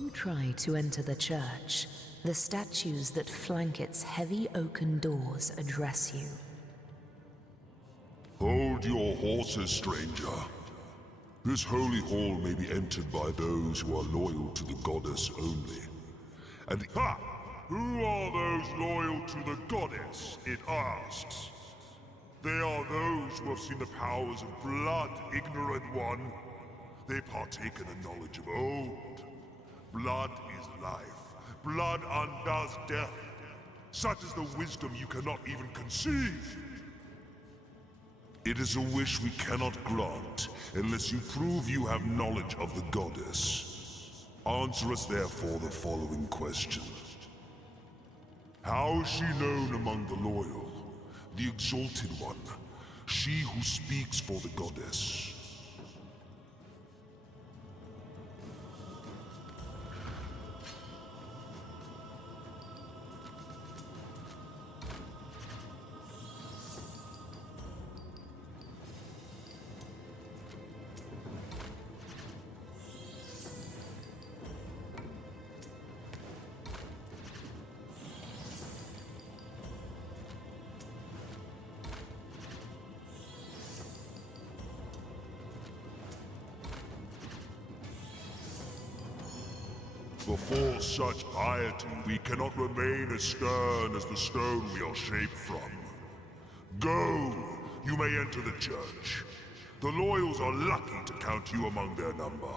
You try to enter the church. The statues that flank its heavy oaken doors address you. Hold your horses, stranger. This holy hall may be entered by those who are loyal to the goddess only. And ha! Who are those loyal to the goddess, it asks. They are those who have seen the powers of blood, ignorant one. They partake in the knowledge of old. Blood is life. Blood undoes death. Such is the wisdom you cannot even conceive. It is a wish we cannot grant, unless you prove you have knowledge of the goddess. Answer us therefore the following question. How is she known among the loyal, the exalted one, she who speaks for the goddess? Before such piety, we cannot remain as stern as the stone we are shaped from. Go! You may enter the church. The loyals are lucky to count you among their number.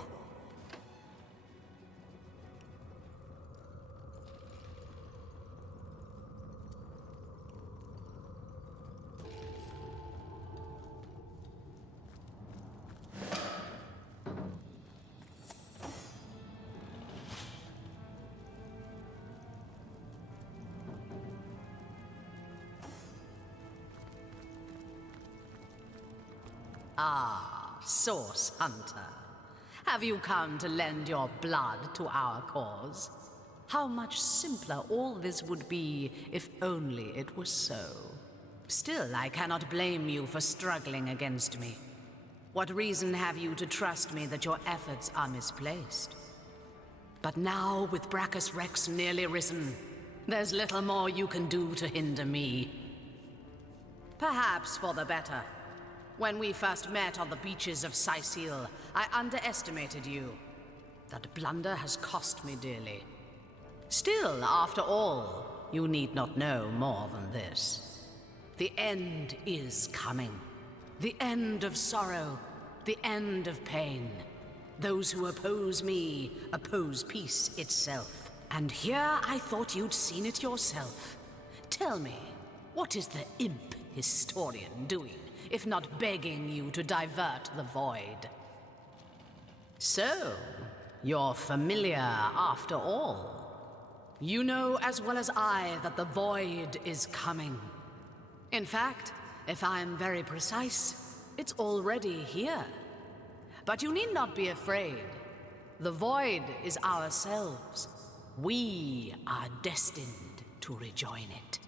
Ah, Source Hunter. Have you come to lend your blood to our cause? How much simpler all this would be if only it was so. Still, I cannot blame you for struggling against me. What reason have you to trust me that your efforts are misplaced? But now, with Brachus Rex nearly risen, there's little more you can do to hinder me. Perhaps for the better. When we first met on the beaches of Cyseal, I underestimated you. That blunder has cost me dearly. Still, after all, you need not know more than this. The end is coming. The end of sorrow. The end of pain. Those who oppose me oppose peace itself. And here I thought you'd seen it yourself. Tell me, what is the imp historian doing, if not begging you to divert the void? So, you're familiar after all. You know as well as I that the void is coming. In fact, if I'm very precise, it's already here. But you need not be afraid. The void is ourselves. We are destined to rejoin it.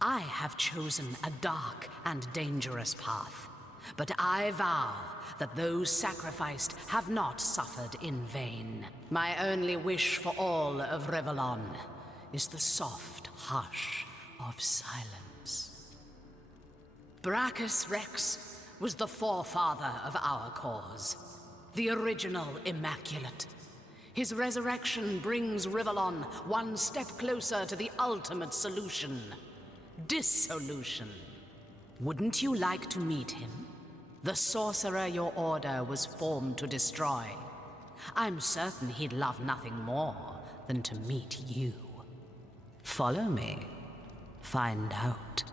I have chosen a dark and dangerous path, but I vow that those sacrificed have not suffered in vain. My only wish for all of Rivellon is the soft hush of silence. Brachus Rex was the forefather of our cause, the original Immaculate. His resurrection brings Rivellon one step closer to the ultimate solution. Dissolution. Wouldn't you like to meet him? The sorcerer your order was formed to destroy. I'm certain he'd love nothing more than to meet you. Follow me. Find out.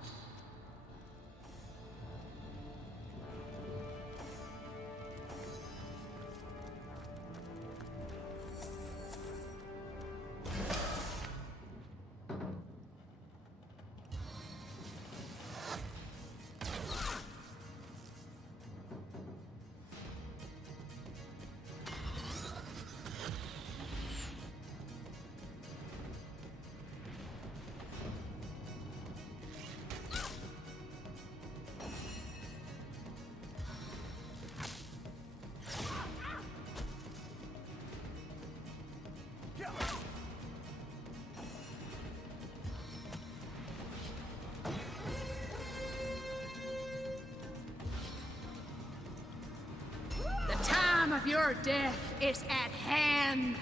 time of your death is at hand.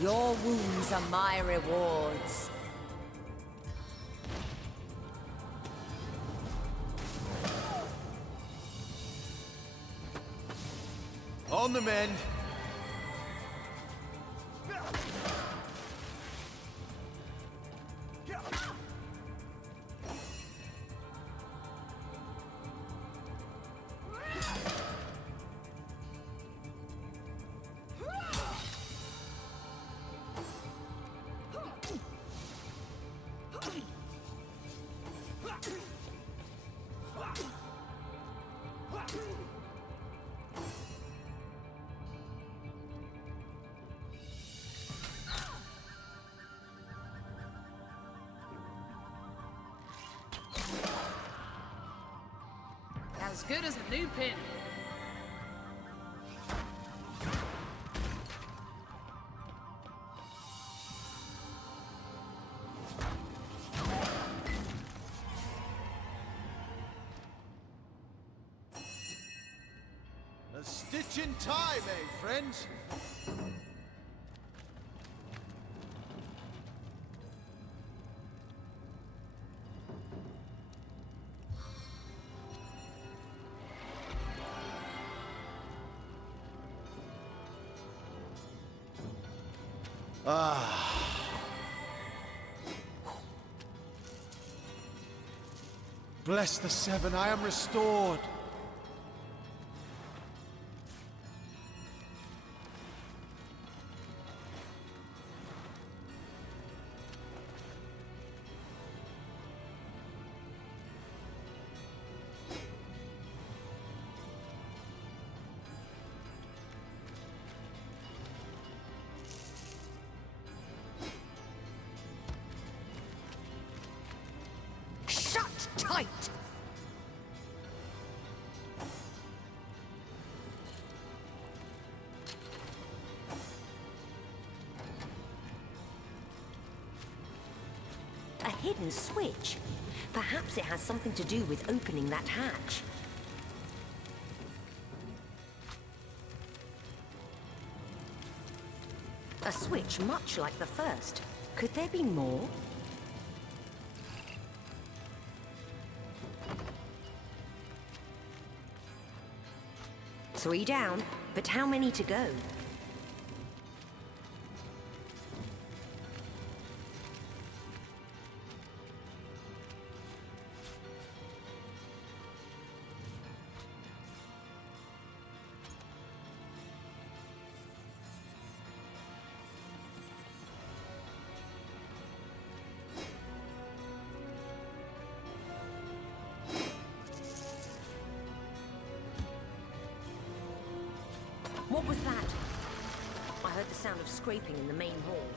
Your wounds are my rewards. On the mend. As good as a new pin. A stitch in time, eh, friends? Bless the Seven, I am restored. Shut tight! A hidden switch? Perhaps it has something to do with opening that hatch. A switch much like the first. Could there be more? 3 down, but how many to go? What was that? I heard the sound of scraping in the main hall.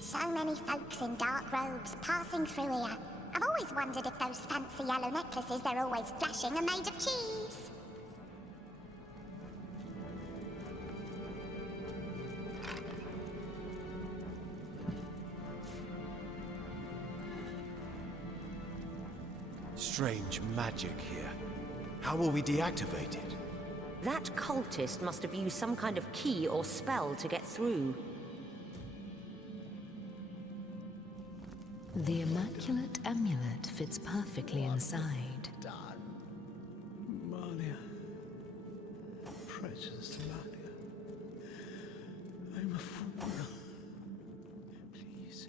So many folks in dark robes passing through here. I've always wondered if those fancy yellow necklaces they're always flashing are made of cheese. Strange magic here. How will we deactivate it? That cultist must have used some kind of key or spell to get through. The immaculate amulet fits perfectly inside. Malia. Precious Malia. I'm a fool. Please.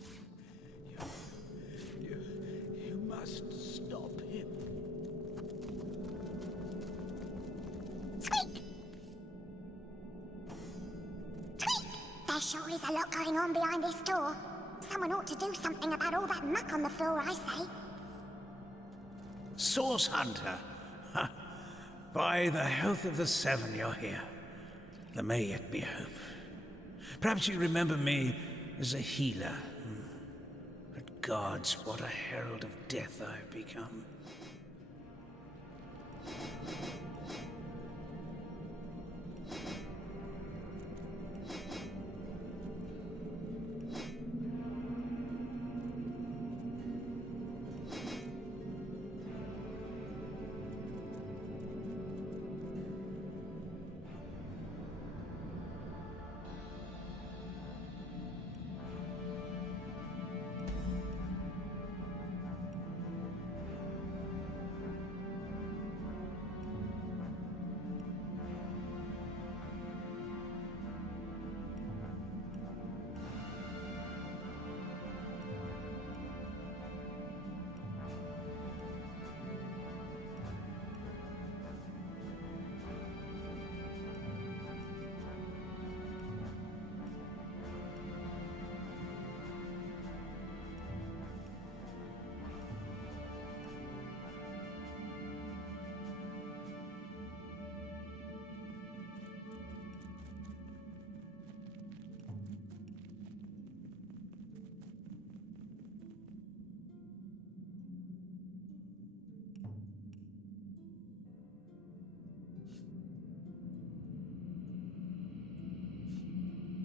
You must stop him. Squeak! Squeak! There sure is a lot going on behind this door. Someone ought to do something about all that muck on the floor, I say. Source Hunter. Ha. By the health of the Seven, you're here. There may yet be hope. Perhaps you remember me as a healer. But gods, what a herald of death I've become.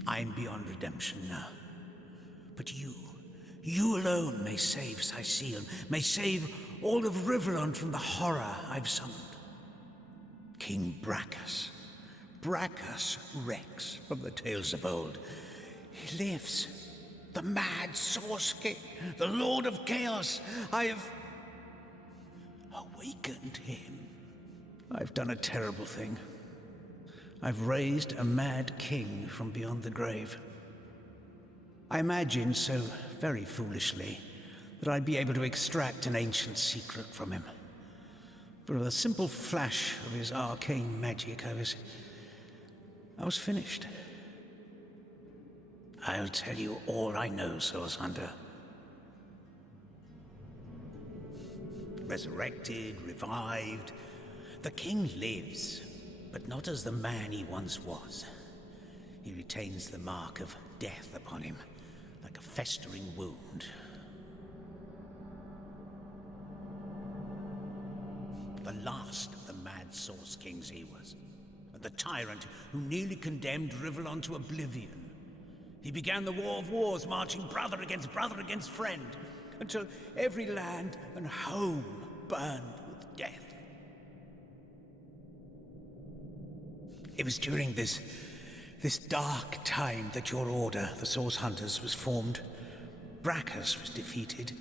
I'm beyond redemption now. But you alone may save Cyseal, may save all of Rivellon from the horror I've summoned. King Bracus. Bracus Rex from the tales of old. He lives. The mad Source King, the Lord of Chaos. I have awakened him. I've done a terrible thing. I've raised a mad king from beyond the grave. I imagined so very foolishly that I'd be able to extract an ancient secret from him. But with a simple flash of his arcane magic, I was finished. I'll tell you all I know, Source Hunter. Resurrected, revived, the king lives, but not as the man he once was. He retains the mark of death upon him, like a festering wound. The last of the mad Source Kings he was, and the tyrant who nearly condemned Rivellon to oblivion. He began the War of Wars, marching brother against friend, until every land and home burned with death. It was during this dark time that your order, the Source Hunters, was formed. Bracus was defeated,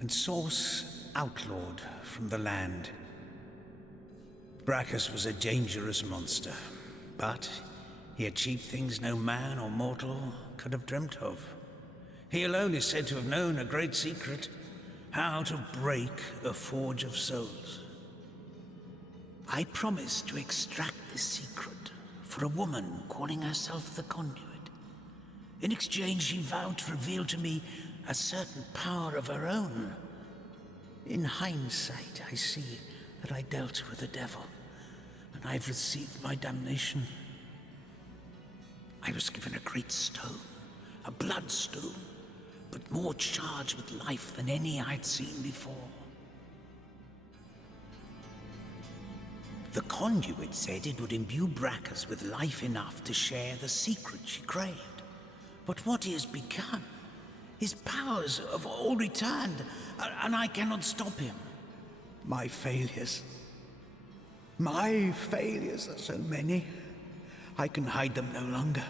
and Source outlawed from the land. Bracus was a dangerous monster, but he achieved things no man or mortal could have dreamt of. He alone is said to have known a great secret, how to break a forge of souls. I promised to extract this secret for a woman calling herself the Conduit. In exchange, she vowed to reveal to me a certain power of her own. In hindsight, I see that I dealt with the devil, and I've received my damnation. I was given a great stone, a bloodstone, but more charged with life than any I'd seen before. The Conduit said it would imbue Bracus with life enough to share the secret she craved. But what he has become, his powers have all returned, and I cannot stop him. My failures are so many, I can hide them no longer.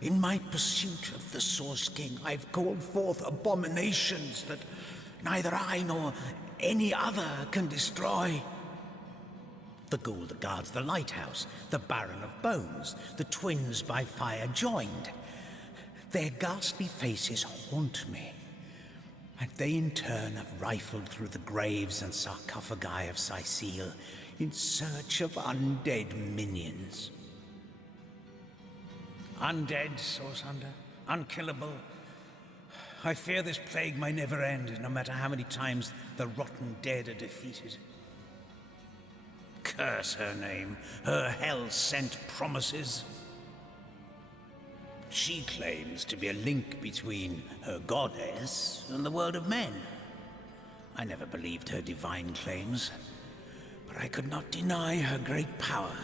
In my pursuit of the Source King, I've called forth abominations that neither I nor any other can destroy. The ghoul that guards the lighthouse, the Baron of Bones, the twins by fire joined. Their ghastly faces haunt me, and they in turn have rifled through the graves and sarcophagi of Cyseal in search of undead minions. Undead, Source Hunter, unkillable. I fear this plague may never end, no matter how many times the rotten dead are defeated. Curse her name, her hell-sent promises. She claims to be a link between her goddess and the world of men. I never believed her divine claims, but I could not deny her great power.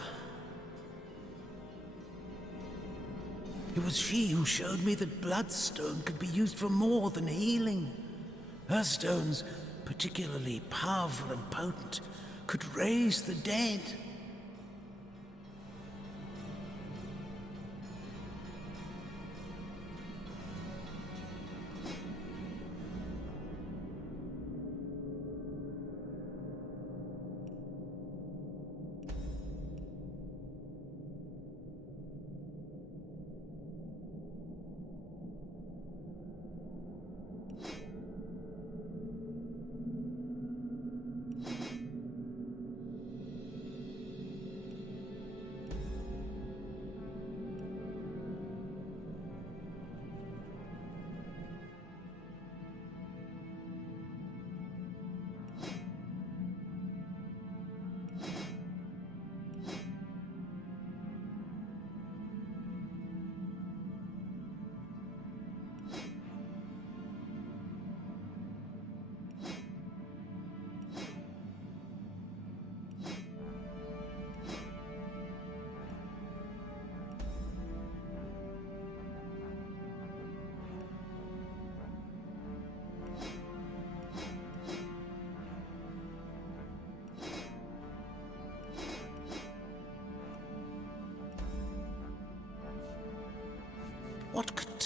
It was she who showed me that Bloodstone could be used for more than healing. Her stones, particularly powerful and potent, could raise the dead.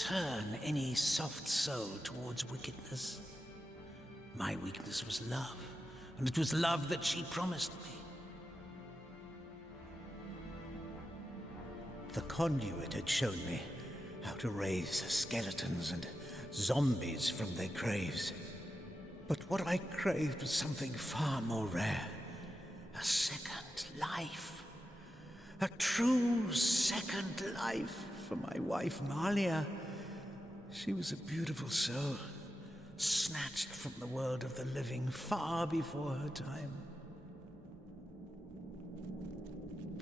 turn any soft soul towards wickedness. My weakness was love, and it was love that she promised me. The conduit had shown me how to raise skeletons and zombies from their graves. But what I craved was something far more rare. A second life. A true second life for my wife, Malia. She was a beautiful soul, snatched from the world of the living far before her time.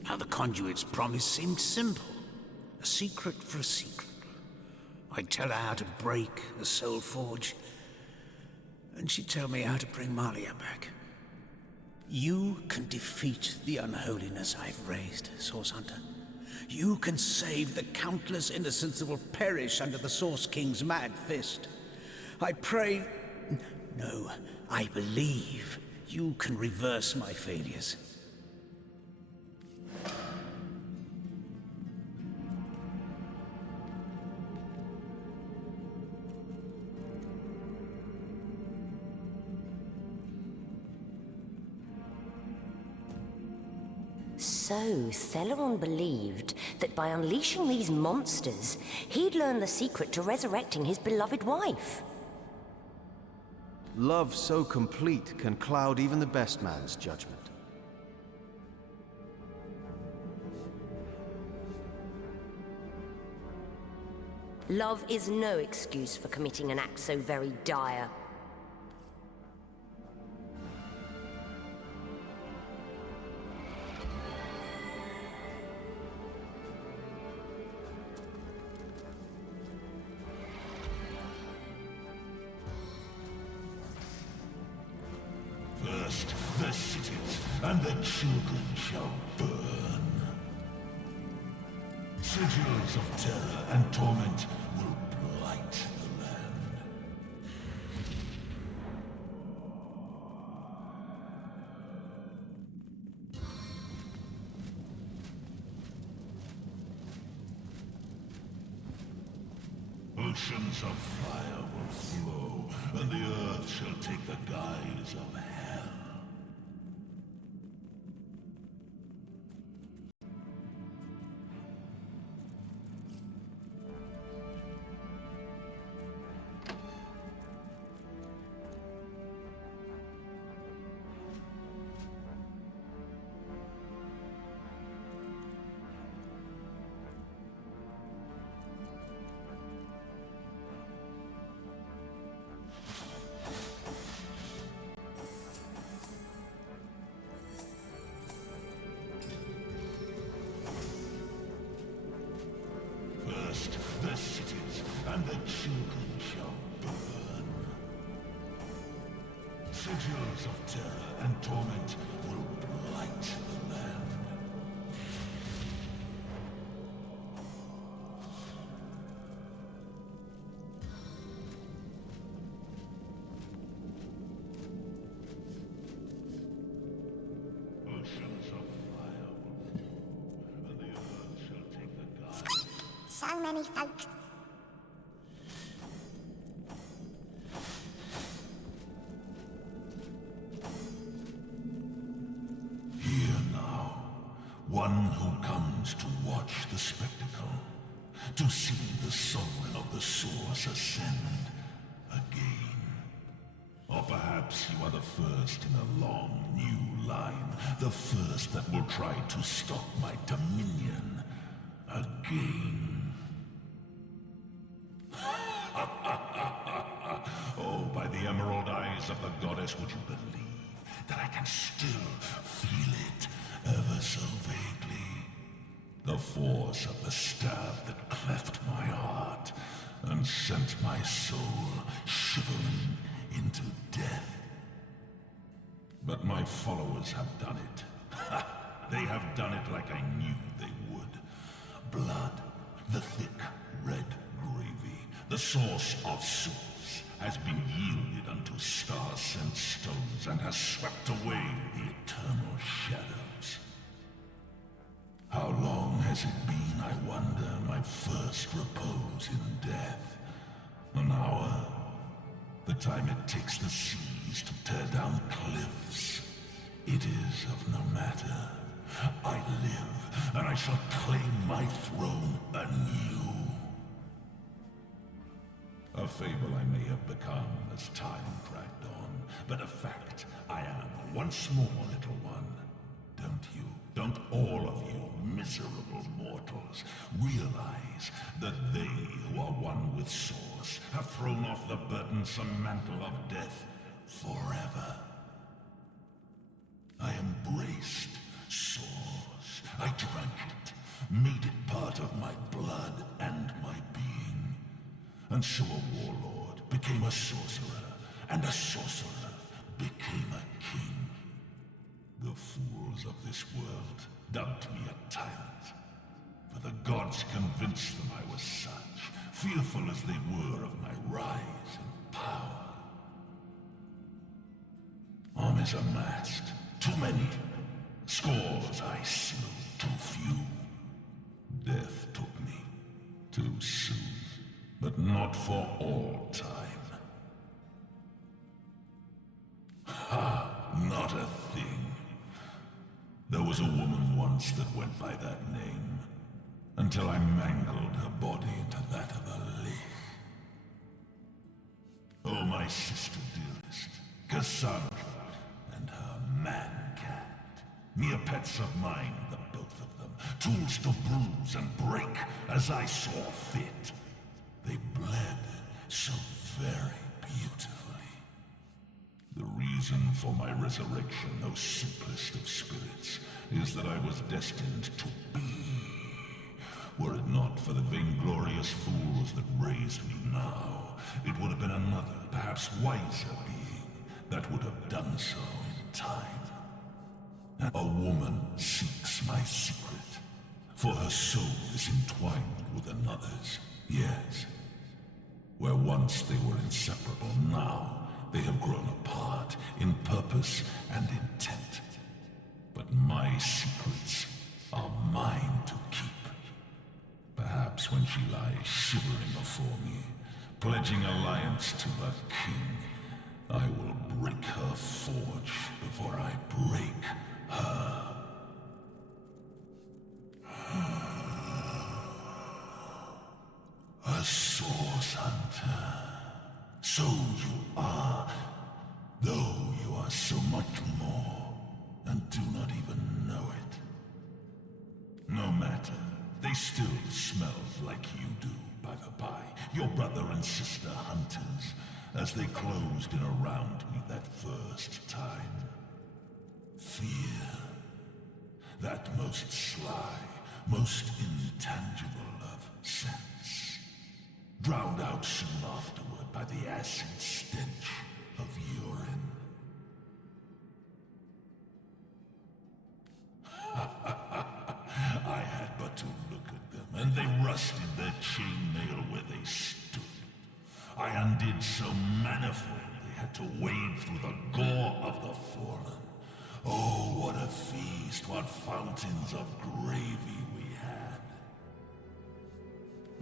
Now the conduit's promise seemed simple. A secret for a secret. I'd tell her how to break the soul forge, and she'd tell me how to bring Malia back. You can defeat the unholiness I've raised, Source Hunter. You can save the countless innocents that will perish under the Source King's mad fist. I pray... No, I believe you can reverse my failures. So, Celeron believed that by unleashing these monsters, he'd learn the secret to resurrecting his beloved wife. Love so complete can cloud even the best man's judgment. Love is no excuse for committing an act so very dire. First the cities and the children shall burn. Sigils of terror and torment will blight the land. Oceans of fire will flow, and the earth shall take the guise of hell. First the cities and the children shall burn. Sigils of terror and torment will blight the land. Oceans of fire will flow, and the earth shall take the guise. So many folk. Here now, one who comes to watch the spectacle, to see the sovereign of the Source ascend again. Or perhaps you are the first in a long new line, the first that will try to stop my dominion again. Oh, by the emerald eyes of the goddess, would you believe that I can still feel it ever so vaguely? The force of the stab that cleft my heart and sent my soul shivering into death. But my followers have done it. They have done it like I knew they would. Blood, the thick red gravy, the source of souls, has been yielded unto star-sent stones and has swept away the eternal shadows. How long has it been, I wonder, my first repose in death? the time it takes the seas to tear down cliffs. It is of no matter. I live, and I shall claim my throne anew. A fable I may have become as time dragged on, but a fact I am once more, little one. Don't you, don't all of you miserable mortals realize that they who are one with Source have thrown off the burdensome mantle of death forever? I embraced Source. I drank it, made it part of my blood and my being. And so a warlord became a sorcerer, and a sorcerer became a king. The fools of this world dubbed me a tyrant, for the gods convinced them I was such, fearful as they were of my rise and power. Armies amassed, too many. Scores I slew, too few. Death took me, too soon, but not for all time. Ha! Not a thing. There was a woman once that went by that name, until I mangled her body into that of a lich. Oh, my sister dearest, Cassandra, and her man-cat. Mere pets of mine, the both of them, tools to bruise and break as I saw fit. They bled so very beautifully. The reason for my resurrection, O simplest of spirits, is that I was destined to be. Were it not for the vainglorious fools that raised me now, it would have been another, perhaps wiser being that would have done so in time. A woman seeks my secret, for her soul is entwined with another's. Yes. Where once they were inseparable, now they have grown apart in purpose and intent. But my secrets are mine to keep. Perhaps when she lies shivering before me, pledging alliance to her king, I will break her forge before I break her. A source hunter. So you are, though you are so much more, and do not even know it. No matter, they still smell like you do, by the by, your brother and sister hunters, as they closed in around me that first time. Fear. That most sly, most intangible of sense. Drowned out soon afterward by the acid stench of urine. I had but to look at them, and they rusted their chainmail where they stood. I undid so manifold they had to wade through the gore of the fallen. Oh, what a feast, what fountains of gravy we had.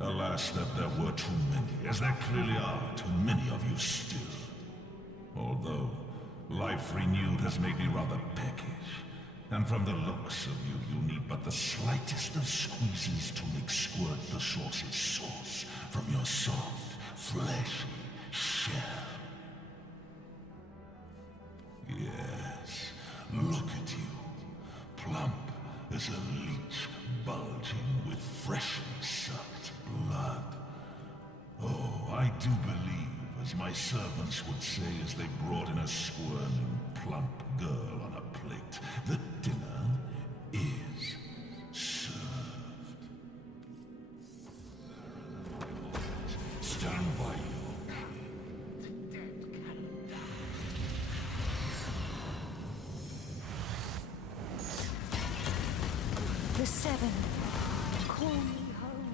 Alas, that there were too many, as there clearly are too many of you still. Although, life renewed has made me rather peckish, and from the looks of you, you need but the slightest of squeezes to make squirt the sauce's sauce from your soft, fleshy shell. Yes, look at you, plump as a leech bulging with freshly sucked blood. Oh, I do believe, as my servants would say as they brought in a squirming, plump girl on a plate, that dinner is served. Stand by your The Seven. Call me home.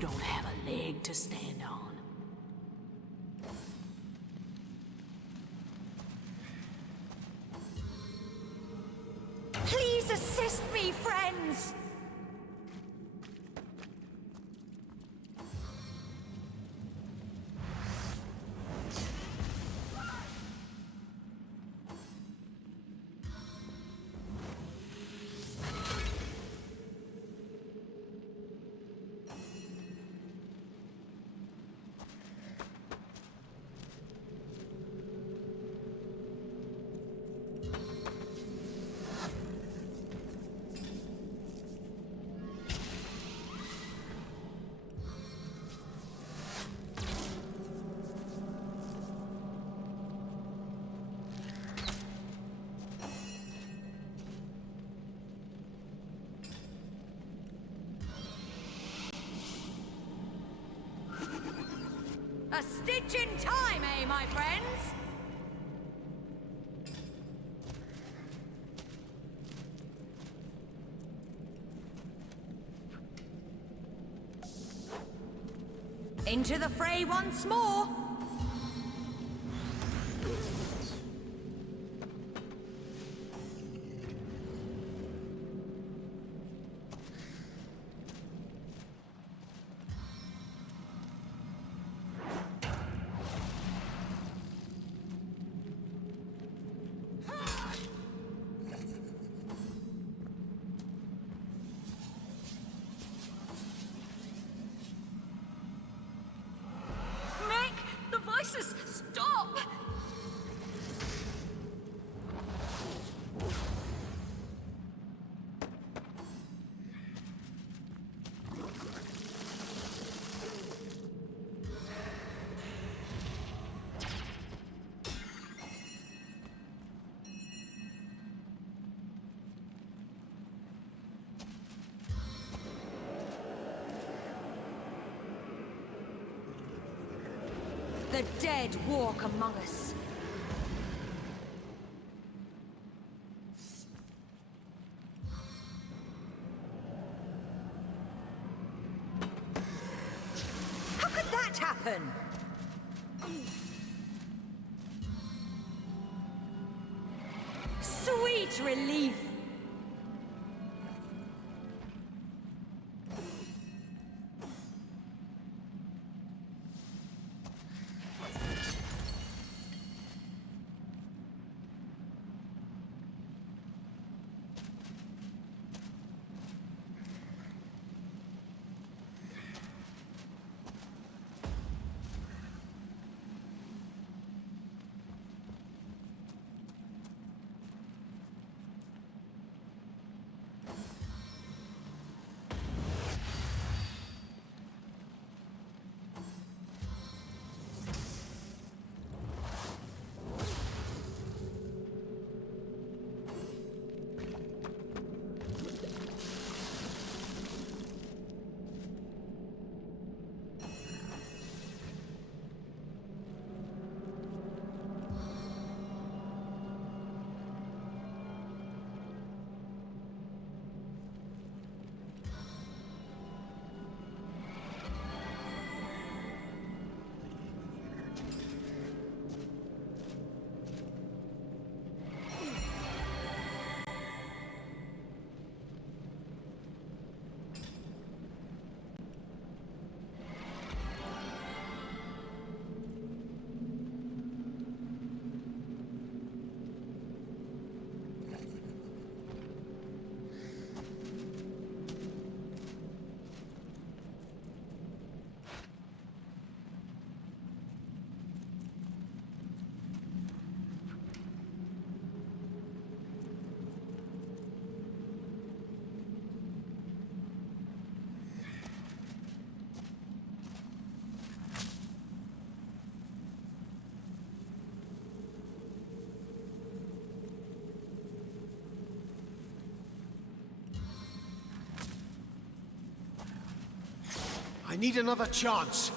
you don't have a leg to stand on. Please assist me, friends! A stitch in time, eh, my friends? Into the fray once more! Stop! The dead walk among us. How could that happen? Sweet relief. I need another chance.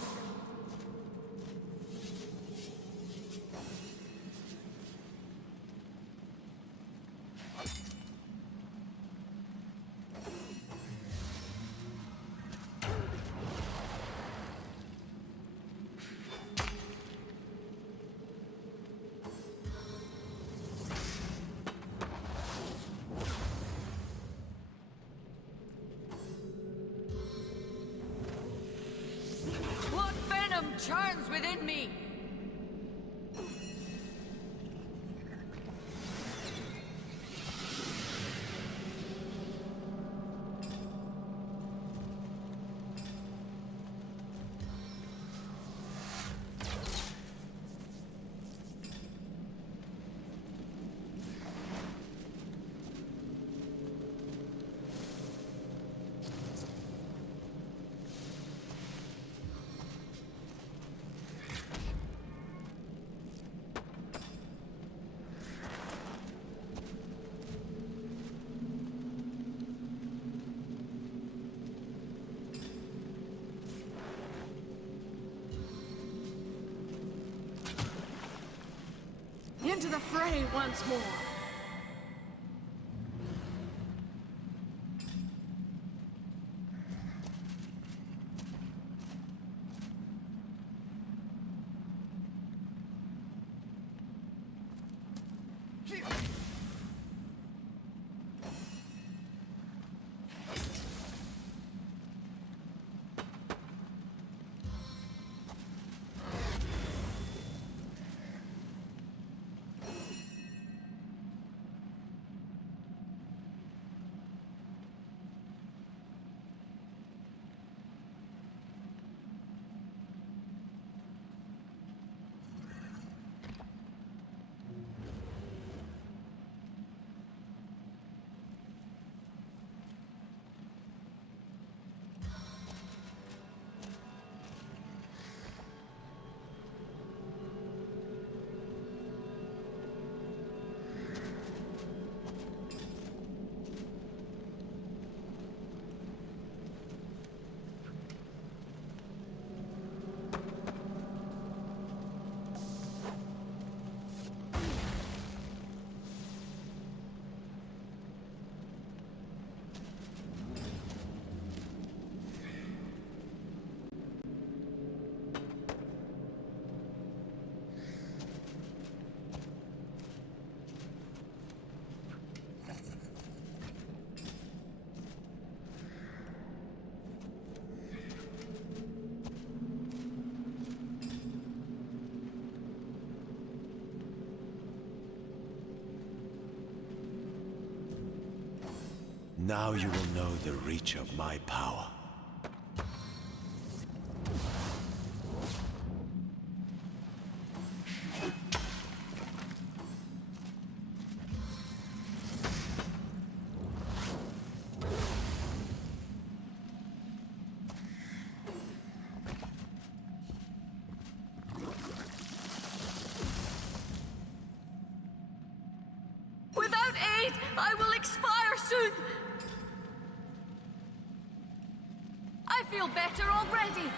churns within me. Into the fray once more. Now you will know the reach of my power. Without aid, I will expire soon. I feel better already.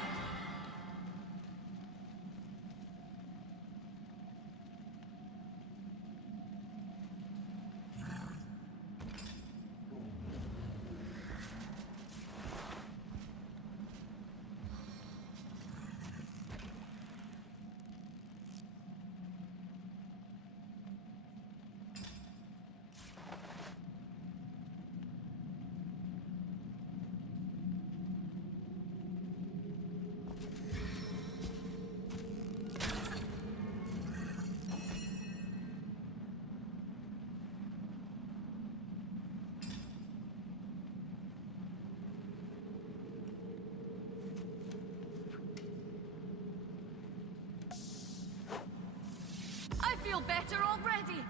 I feel better already.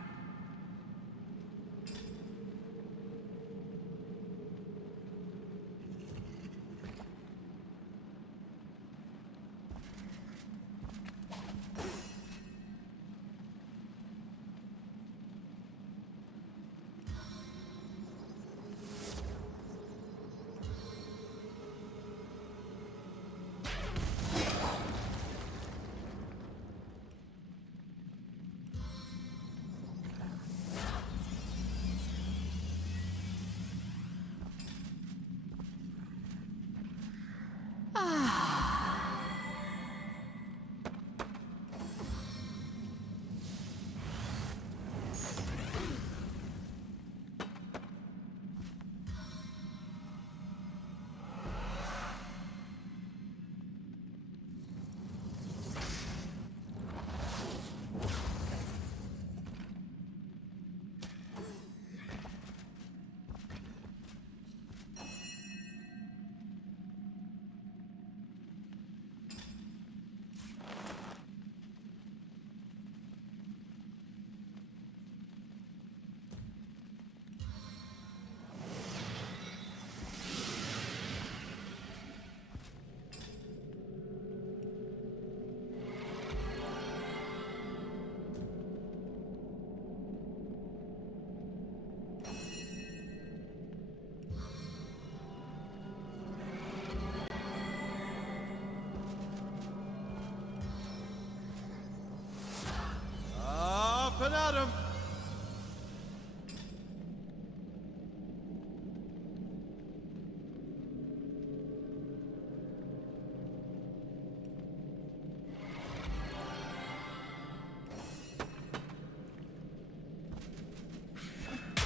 and at 'em!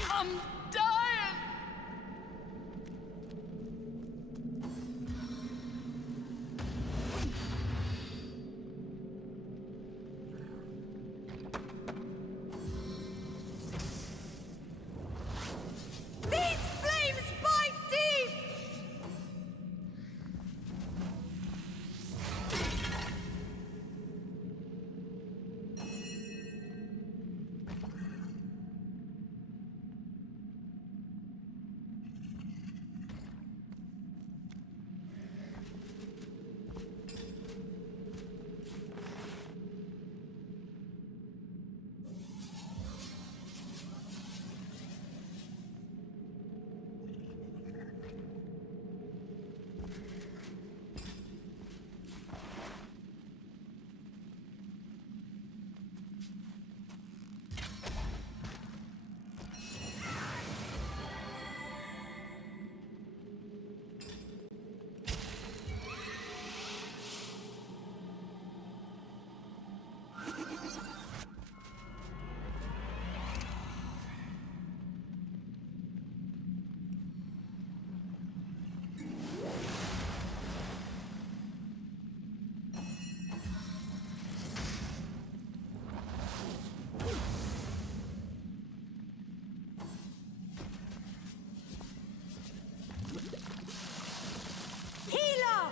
I'm dying! These flames bite deep! Healer!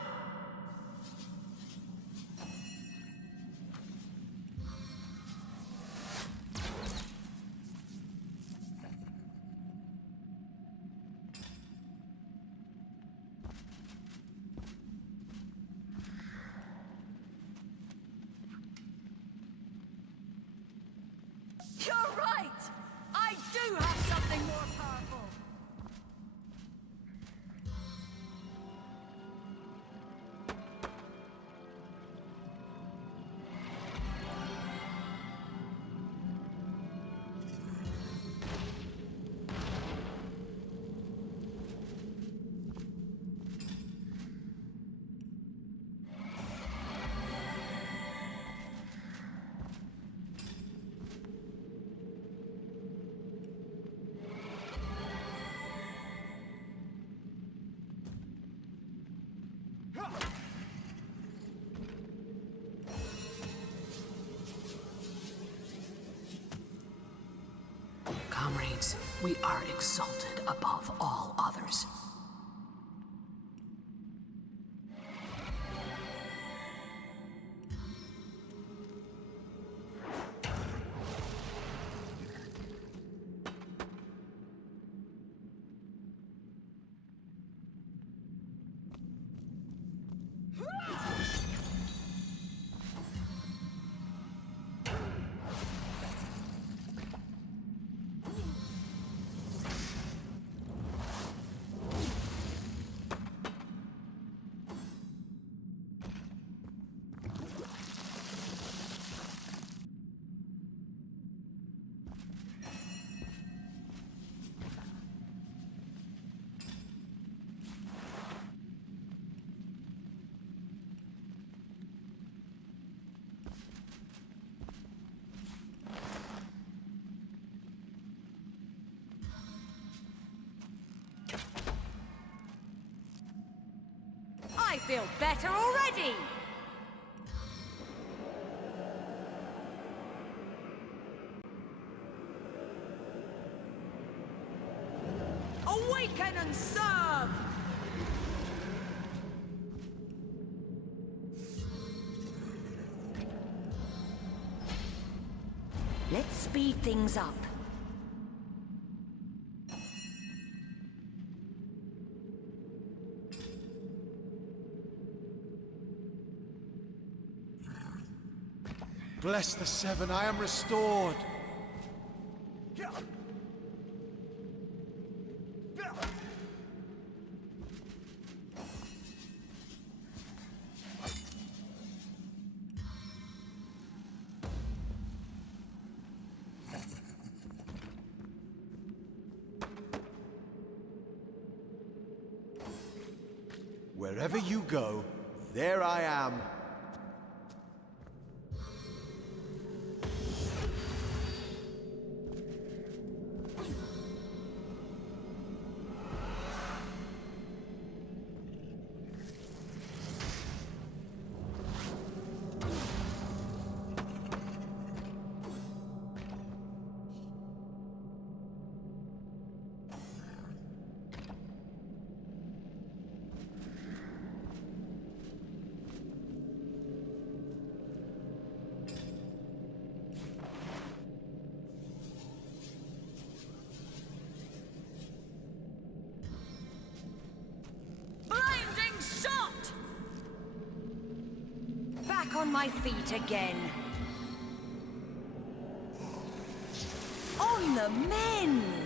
You're right! I do have something more powerful! Comrades, we are exalted above all others. I feel better already! Awaken and serve! Let's speed things up. Bless the Seven, I am restored! wherever you go, there I am. Blinding shot! Back on my feet again. On the mend!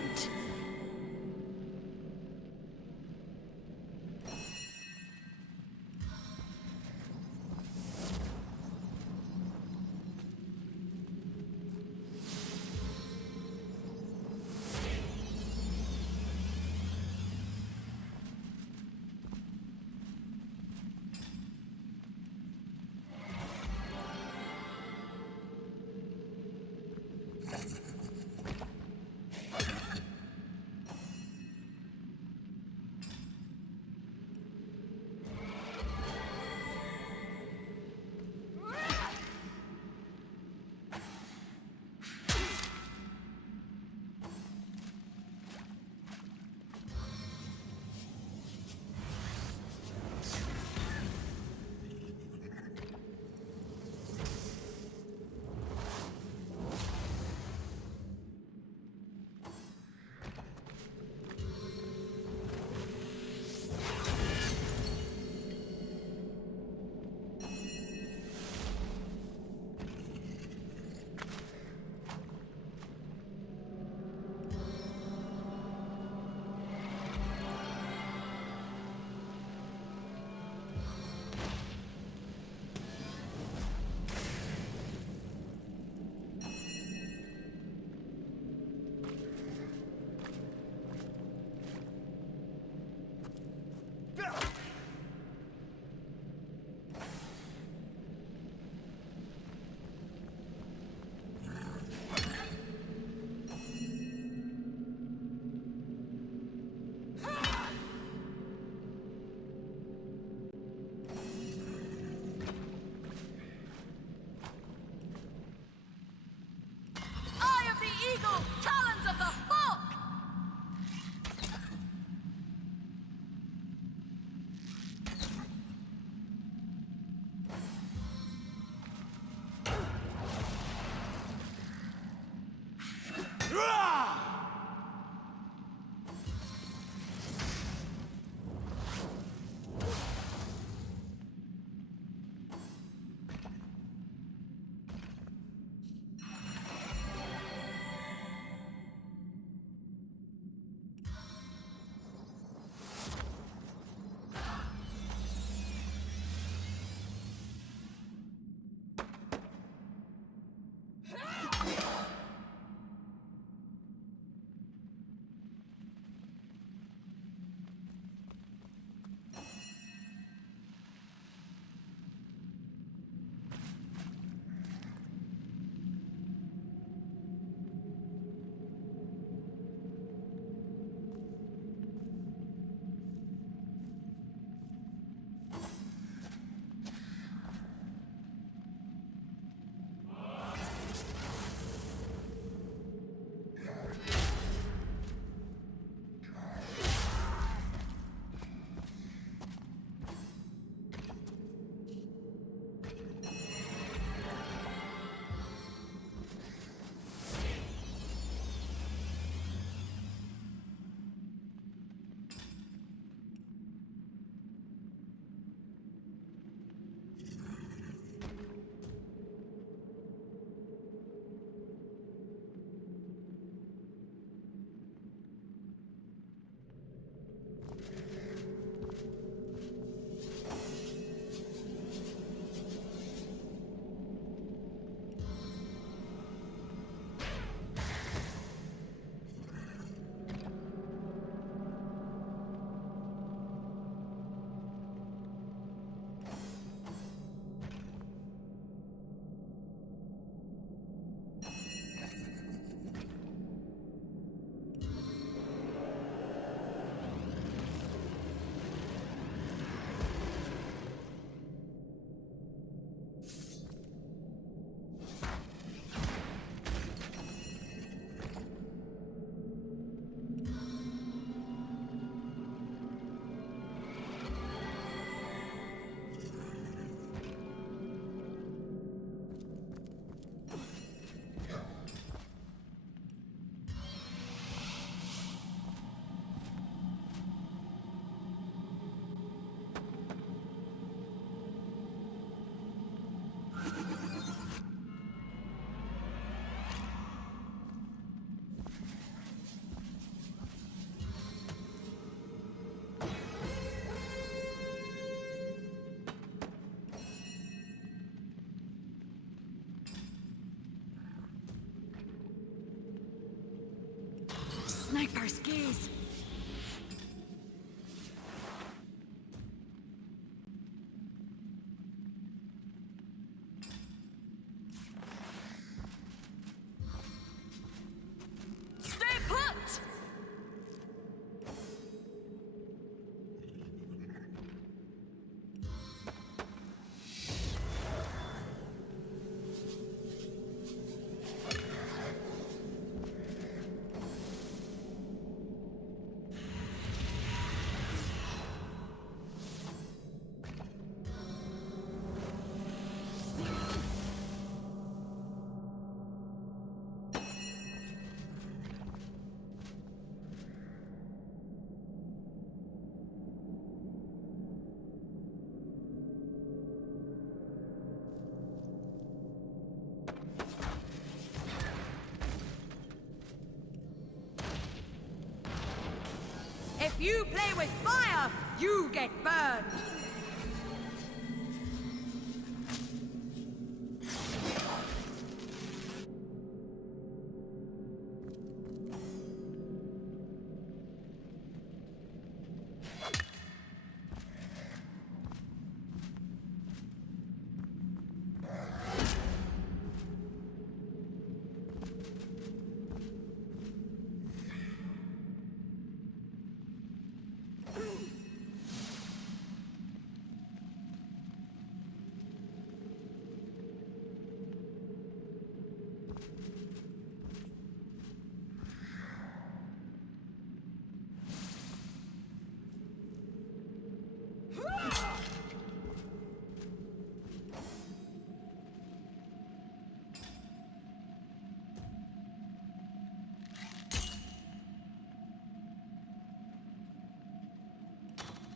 Sniper's gaze. Stay put! If you play with fire, you get burned!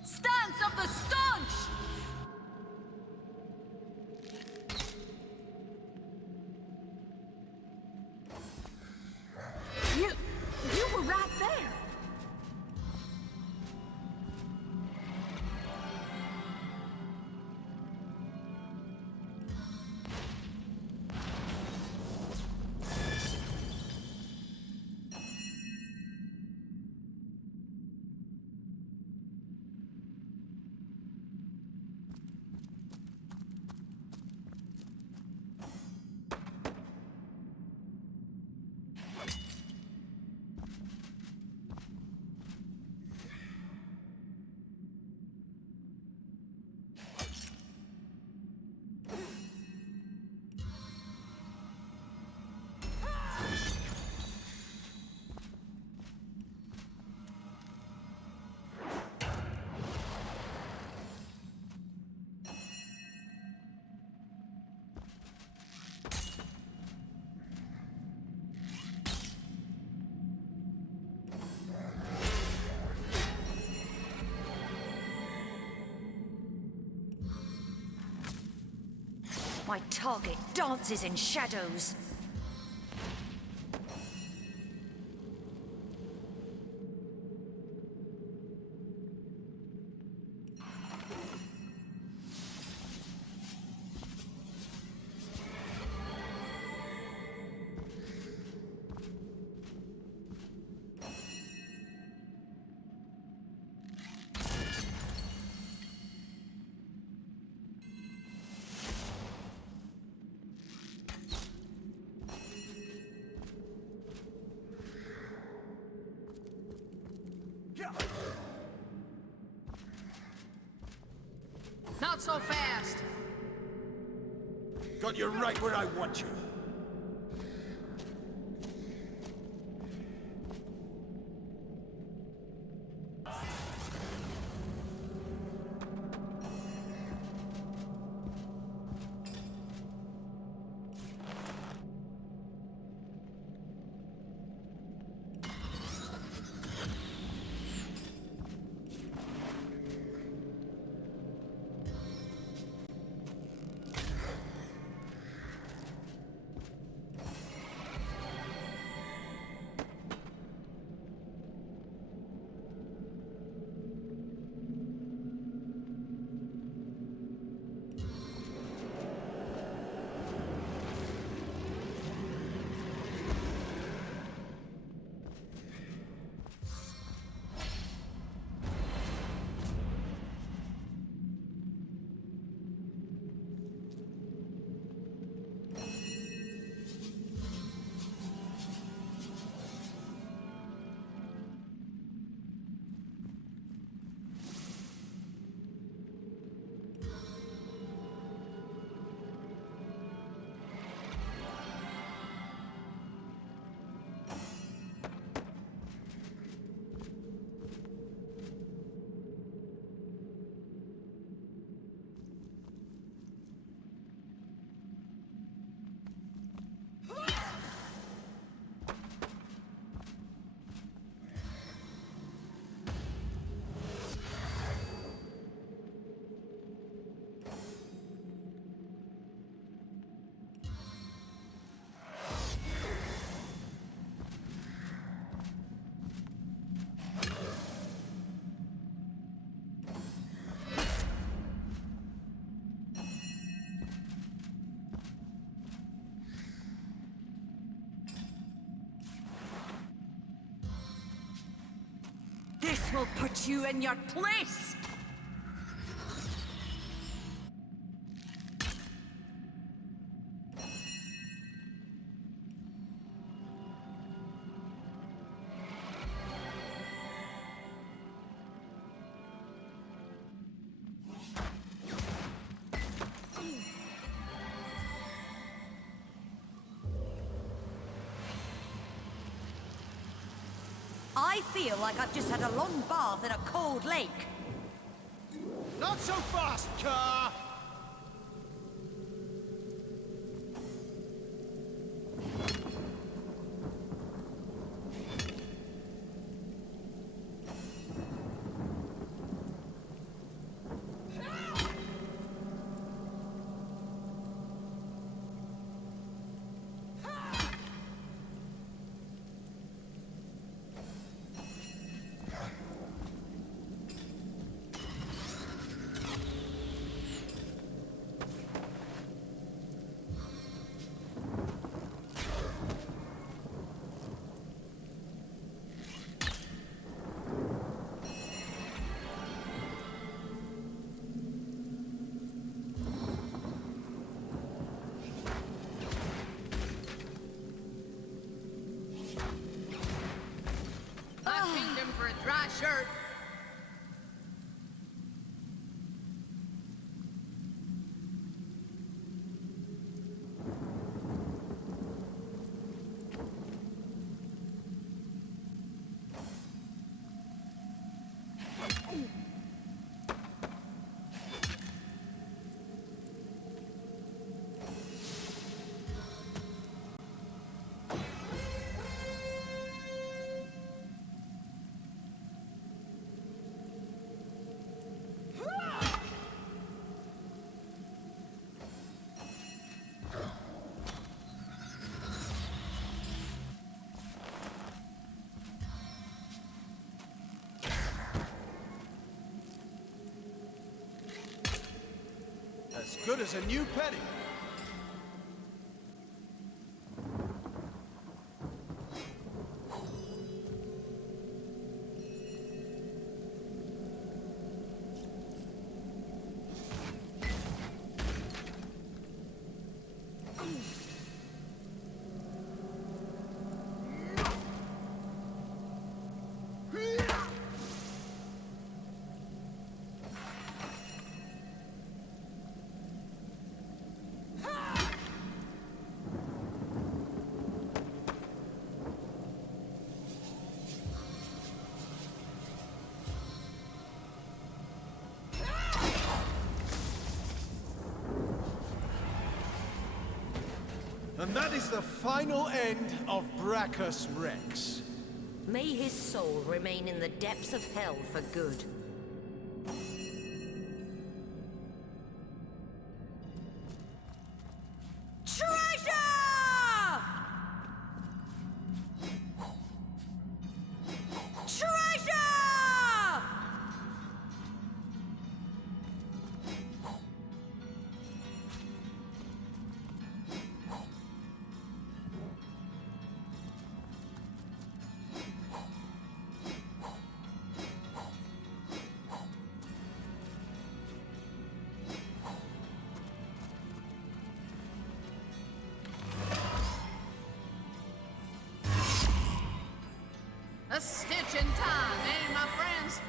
Stance of the staunch! You were right there. My target dances in shadows. Not so fast! Got you right where I want you. This will put you in your place! I feel like I've just had a long bath in a cold lake. Not so fast, car! For a dry shirt. As good as a new penny. And that is the final end of Brachus Rex. May his soul remain in the depths of hell for good. A stitch in time, eh, my friends?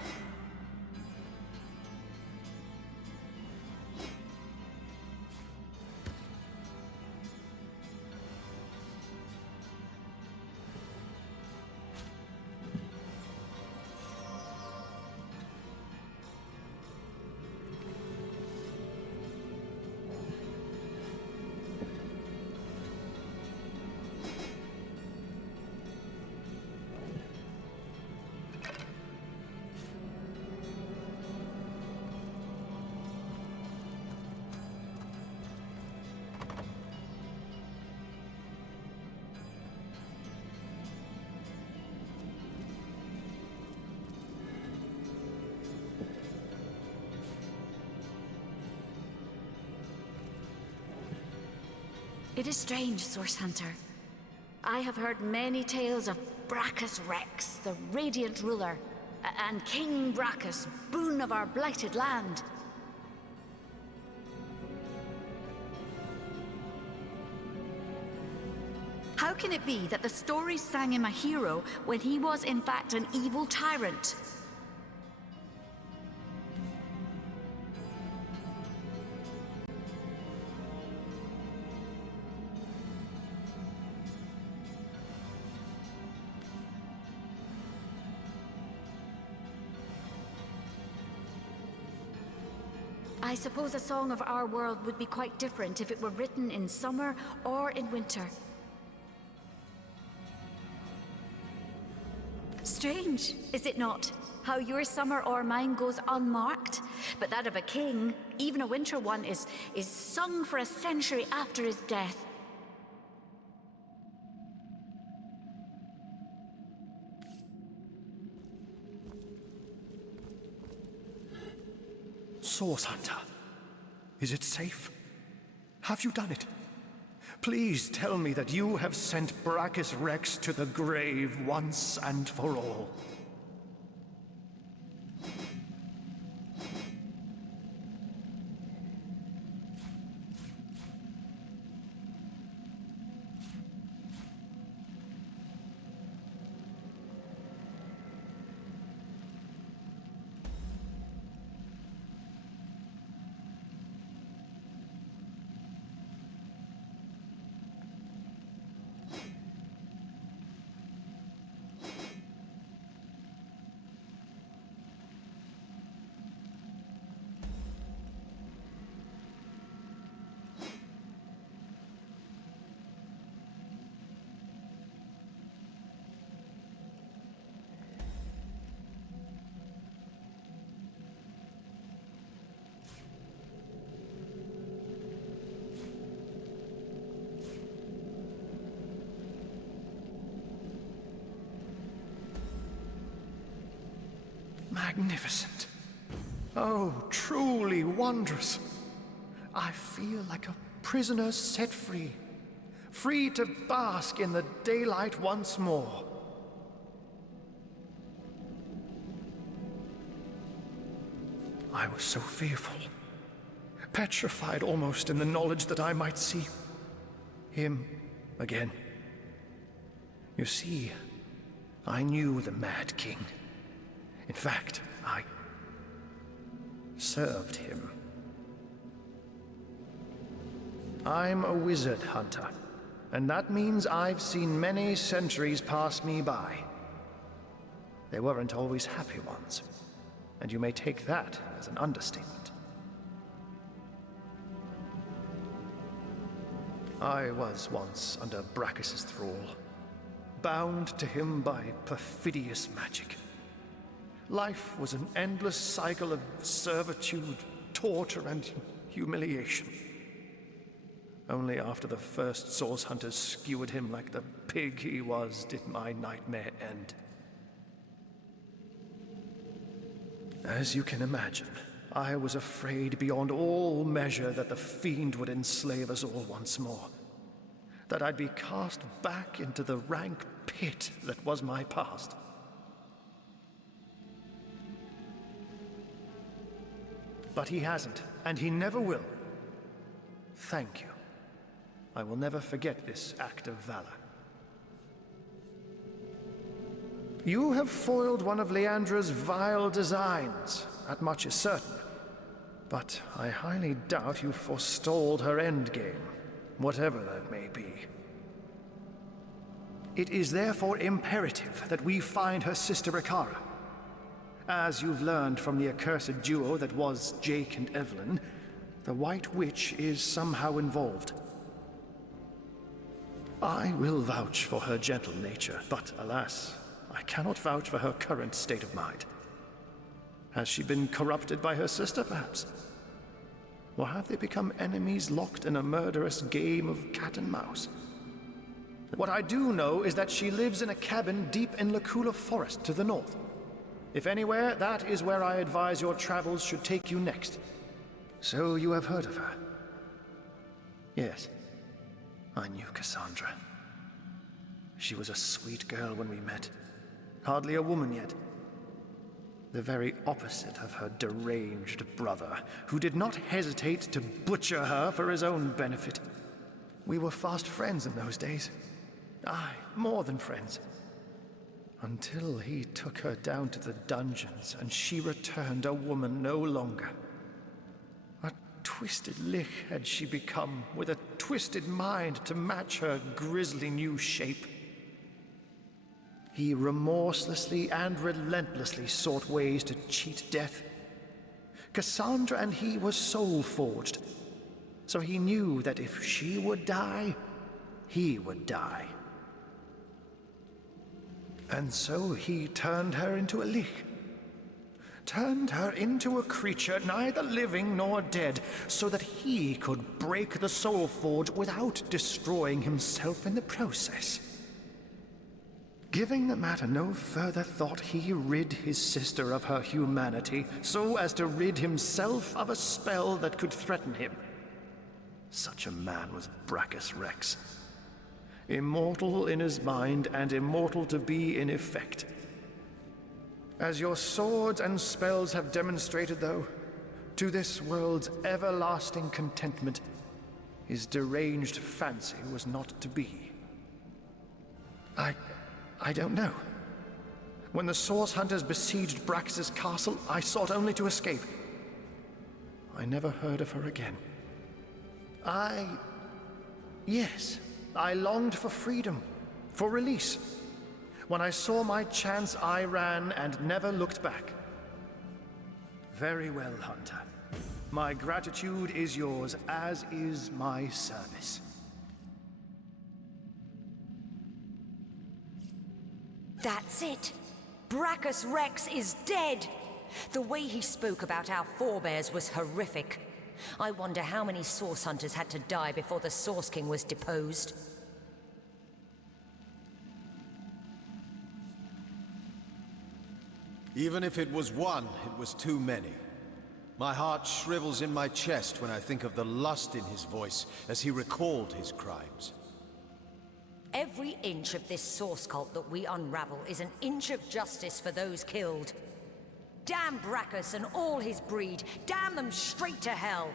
It is strange, Source Hunter. I have heard many tales of Brachus Rex, the Radiant Ruler, and King Bracus, boon of our blighted land. How can it be that the stories sang him a hero when he was in fact an evil tyrant? I suppose a song of our world would be quite different if it were written in summer or in winter. Strange, is it not? How your summer or mine goes unmarked, but that of a king, even a winter one, is sung for a century after his death. Source Hunter, is it safe? Have you done it? Please tell me that you have sent Brachus Rex to the grave once and for all. Magnificent. Oh, truly wondrous. I feel like a prisoner set free, free to bask in the daylight once more. I was so fearful, petrified almost in the knowledge that I might see him again. You see, I knew the Mad King. In fact, I served him. I'm a wizard hunter, and that means I've seen many centuries pass me by. They weren't always happy ones, and you may take that as an understatement. I was once under Brachus's thrall, bound to him by perfidious magic. Life was an endless cycle of servitude, torture, and humiliation. Only after the first source hunters skewered him like the pig he was did my nightmare end. As you can imagine, I was afraid beyond all measure that the fiend would enslave us all once more. That I'd be cast back into the rank pit that was my past. But he hasn't, and he never will. Thank you. I will never forget this act of valor. You have foiled one of Leandra's vile designs, that much is certain. But I highly doubt you forestalled her endgame, whatever that may be. It is therefore imperative that we find her sister Ikara. As you've learned from the accursed duo that was Jake and Evelyn, the White Witch is somehow involved. I will vouch for her gentle nature, but alas, I cannot vouch for her current state of mind. Has she been corrupted by her sister, perhaps? Or have they become enemies locked in a murderous game of cat and mouse? What I do know is that she lives in a cabin deep in Lacula Forest to the north. If anywhere, that is where I advise your travels should take you next. So you have heard of her? Yes, I knew Cassandra. She was a sweet girl when we met. Hardly a woman yet. The very opposite of her deranged brother, who did not hesitate to butcher her for his own benefit. We were fast friends in those days. Aye, more than friends. Until he took her down to the dungeons and she returned a woman no longer. A twisted lich had she become, with a twisted mind to match her grisly new shape. He remorselessly and relentlessly sought ways to cheat death. Cassandra and he were soul-forged, so he knew that if she would die, he would die. And so he turned her into a lich. Turned her into a creature neither living nor dead, so that he could break the soul forge without destroying himself in the process. Giving the matter no further thought, he rid his sister of her humanity, so as to rid himself of a spell that could threaten him. Such a man was Brachus Rex. Immortal in his mind and immortal to be in effect. As your swords and spells have demonstrated, though, to this world's everlasting contentment, his deranged fancy was not to be. I don't know. When the Source Hunters besieged Brachus' castle, I sought only to escape. I never heard of her again. Yes, I longed for freedom, for release. When I saw my chance, I ran and never looked back. Very well, Hunter. My gratitude is yours, as is my service. That's it. Brachus Rex is dead. The way he spoke about our forebears was horrific. I wonder how many Source Hunters had to die before the Source King was deposed. Even if it was one, it was too many. My heart shrivels in my chest when I think of the lust in his voice as he recalled his crimes. Every inch of this Source cult that we unravel is an inch of justice for those killed. Damn Brachus and all his breed. Damn them straight to hell.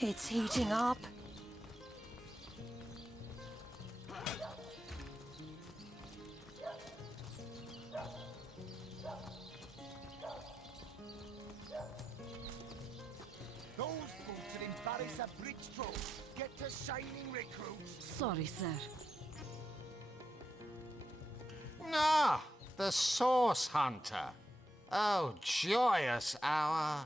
It's heating up. Those boots that embarrass a bridge troll. Get to shining, recruits. Sorry, sir. Ah, the Source Hunter. Oh, joyous hour.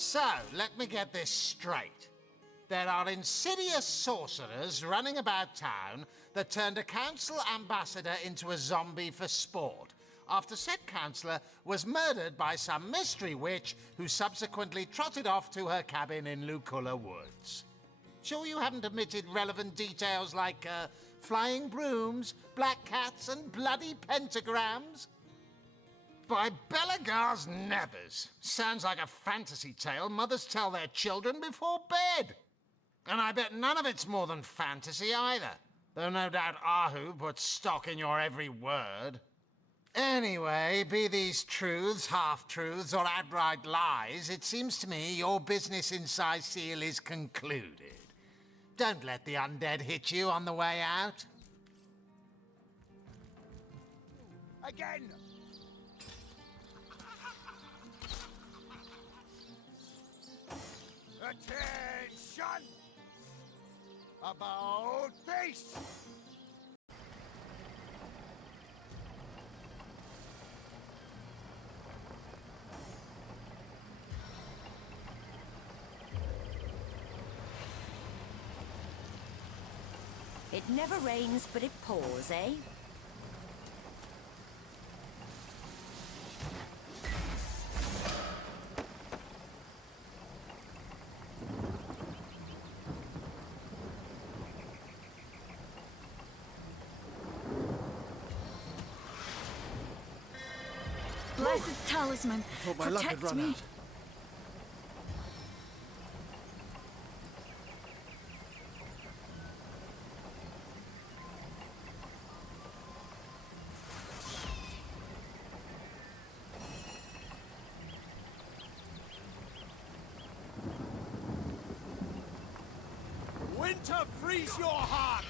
So, let me get this straight. There are insidious sorcerers running about town that turned a council ambassador into a zombie for sport, after said councillor was murdered by some mystery witch who subsequently trotted off to her cabin in Luculla Woods. Sure you haven't omitted relevant details like, flying brooms, black cats, and bloody pentagrams? By Belagar's nevers. Sounds like a fantasy tale mothers tell their children before bed. And I bet none of it's more than fantasy either, though no doubt Arhu puts stock in your every word. Anyway, be these truths, half-truths, or outright lies, it seems to me your business in Cyseal is concluded. Don't let the undead hit you on the way out. Again! Attention! About face! It never rains, but it pours, eh? Blessed talisman, Thought my luck had protect run me. out. Winter, freeze your heart!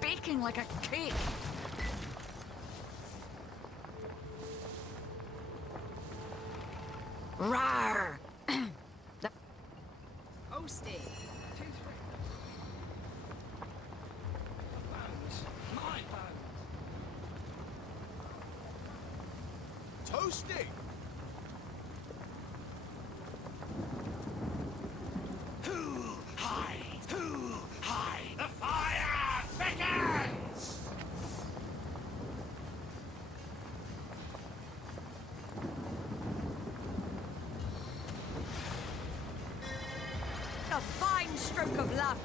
Baking like a cake. Rawr! Toasty. Toasty! Who hides? Who hides? The fire beckons! A fine stroke of luck.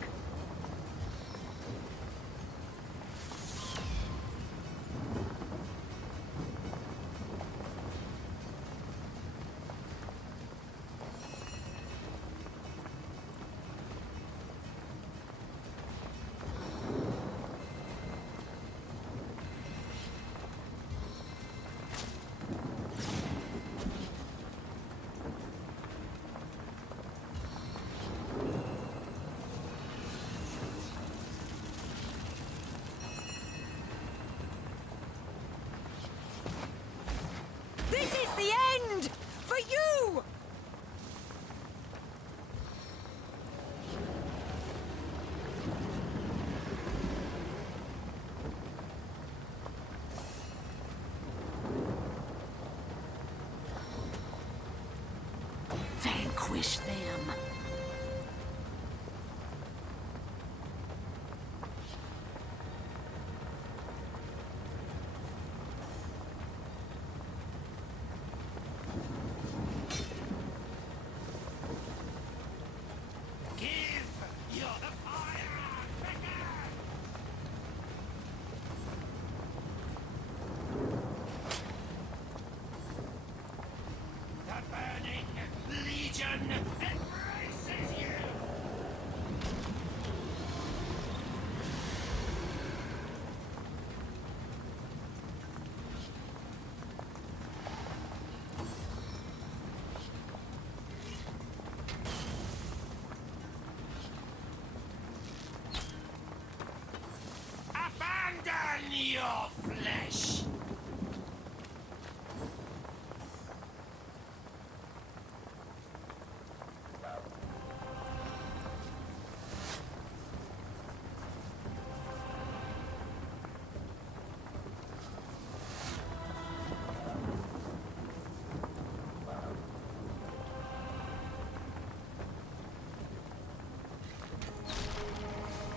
This is the end! For you! vanquish them. Your flesh!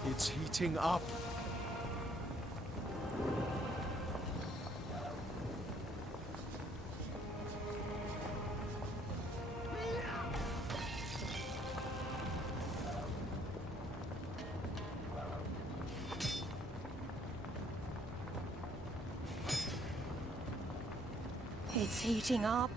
It's heating up. It's heating up.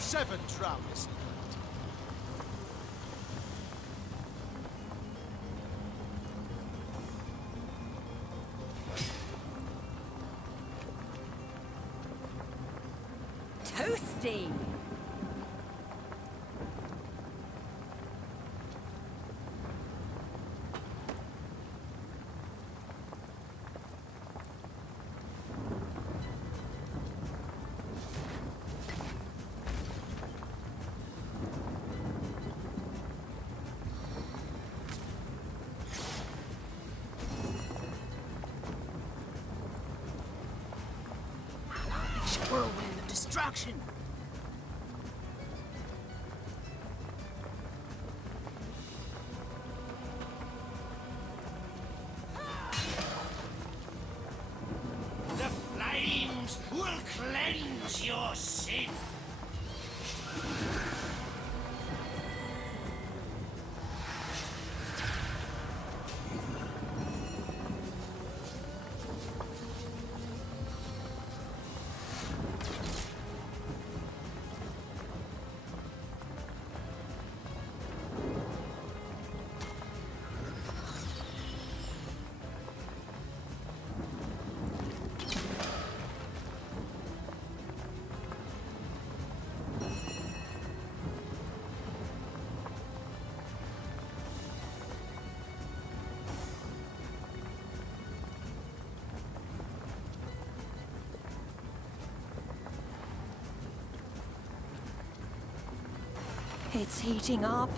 Seven travelers. Toasty! Whirlwind of destruction. The flames will cleanse your sin. It's heating up.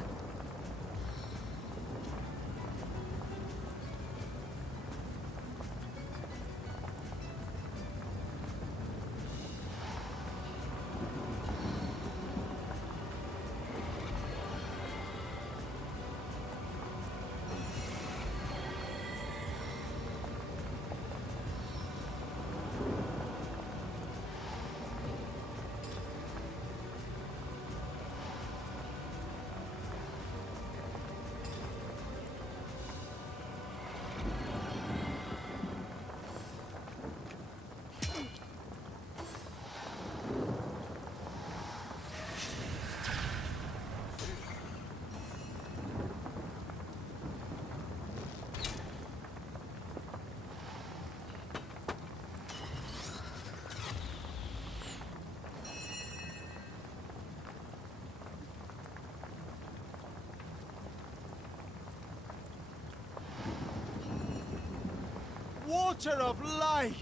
water of life!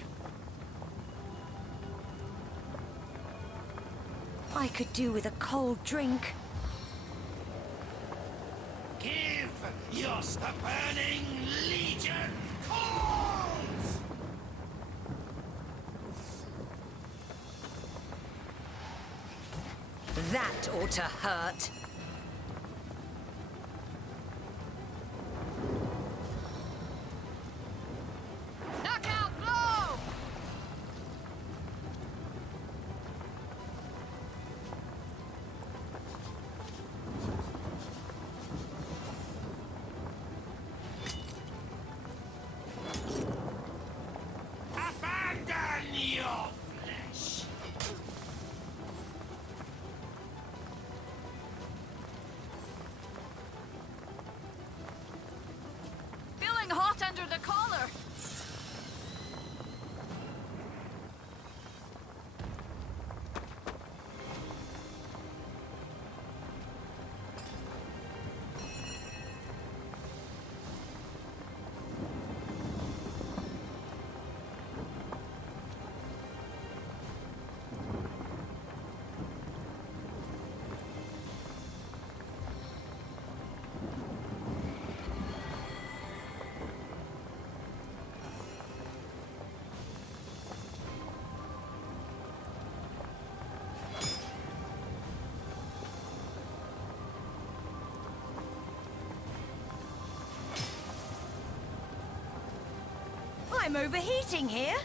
I could do with a cold drink. Give yours the burning legion calls! That ought to hurt. Knockout blow! Abandon your flesh! Feeling hot under the collar. I'm overheating here.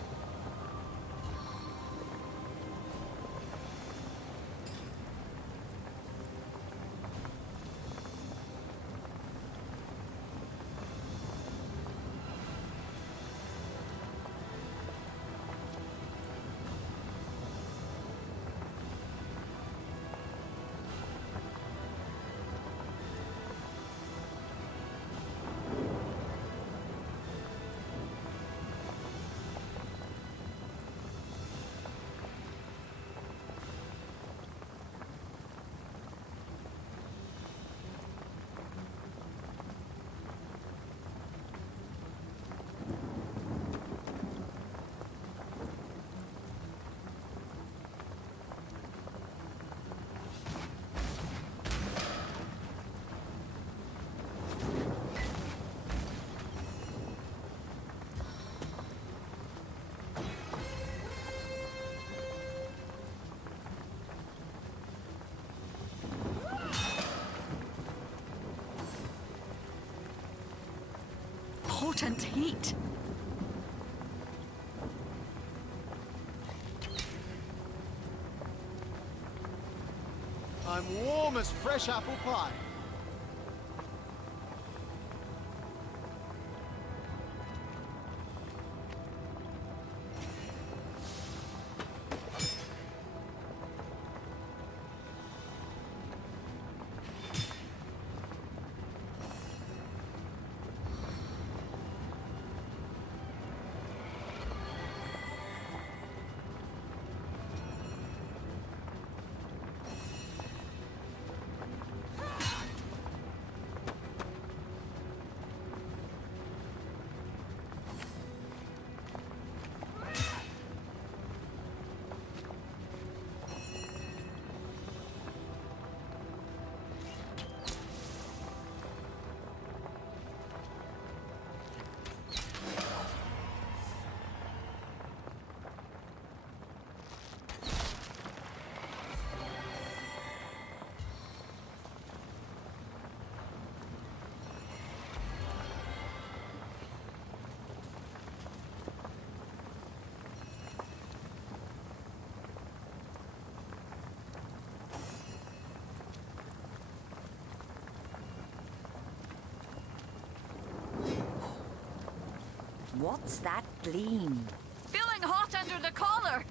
Potent heat. I'm warm as fresh apple pie. What's that gleam? Feeling hot under the collar.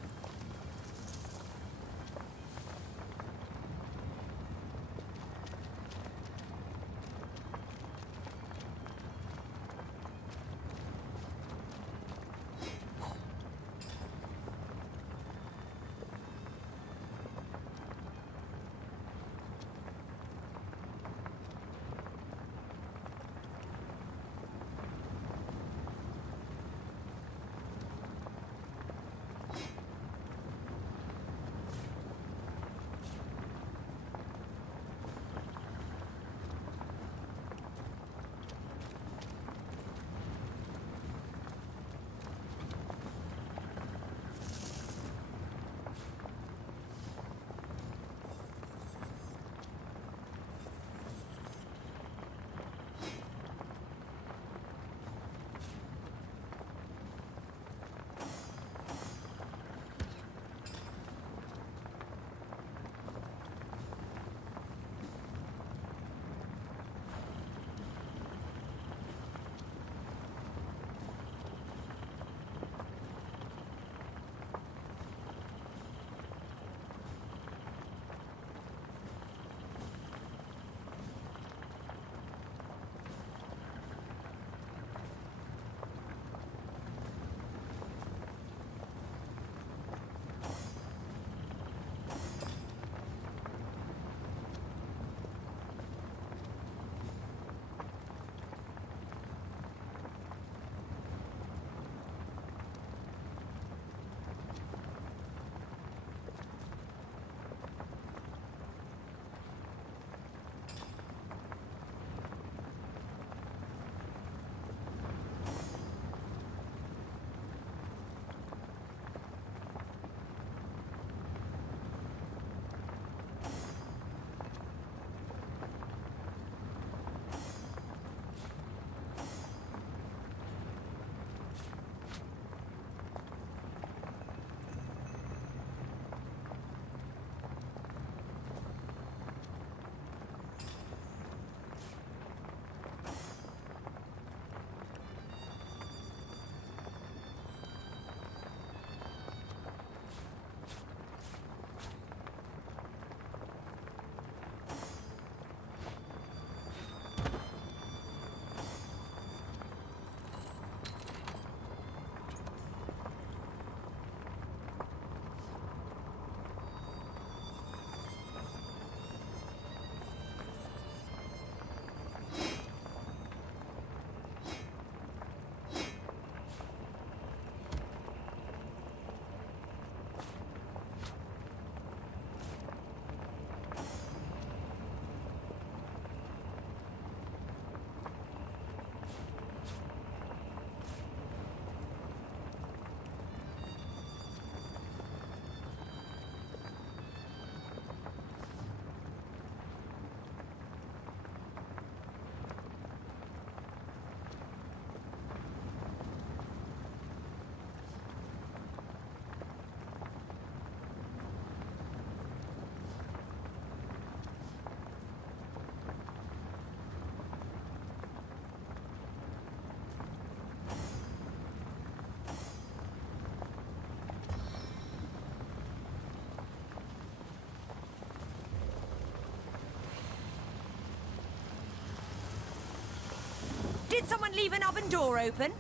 Did someone leave an oven door open?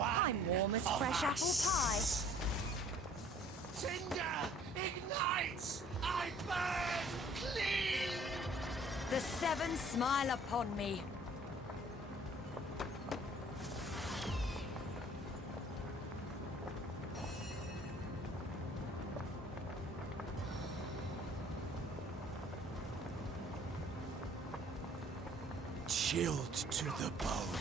I'm warm as fresh apple pie. Tinder ignites! I burn clean! The seven smile upon me. Chilled to the bone.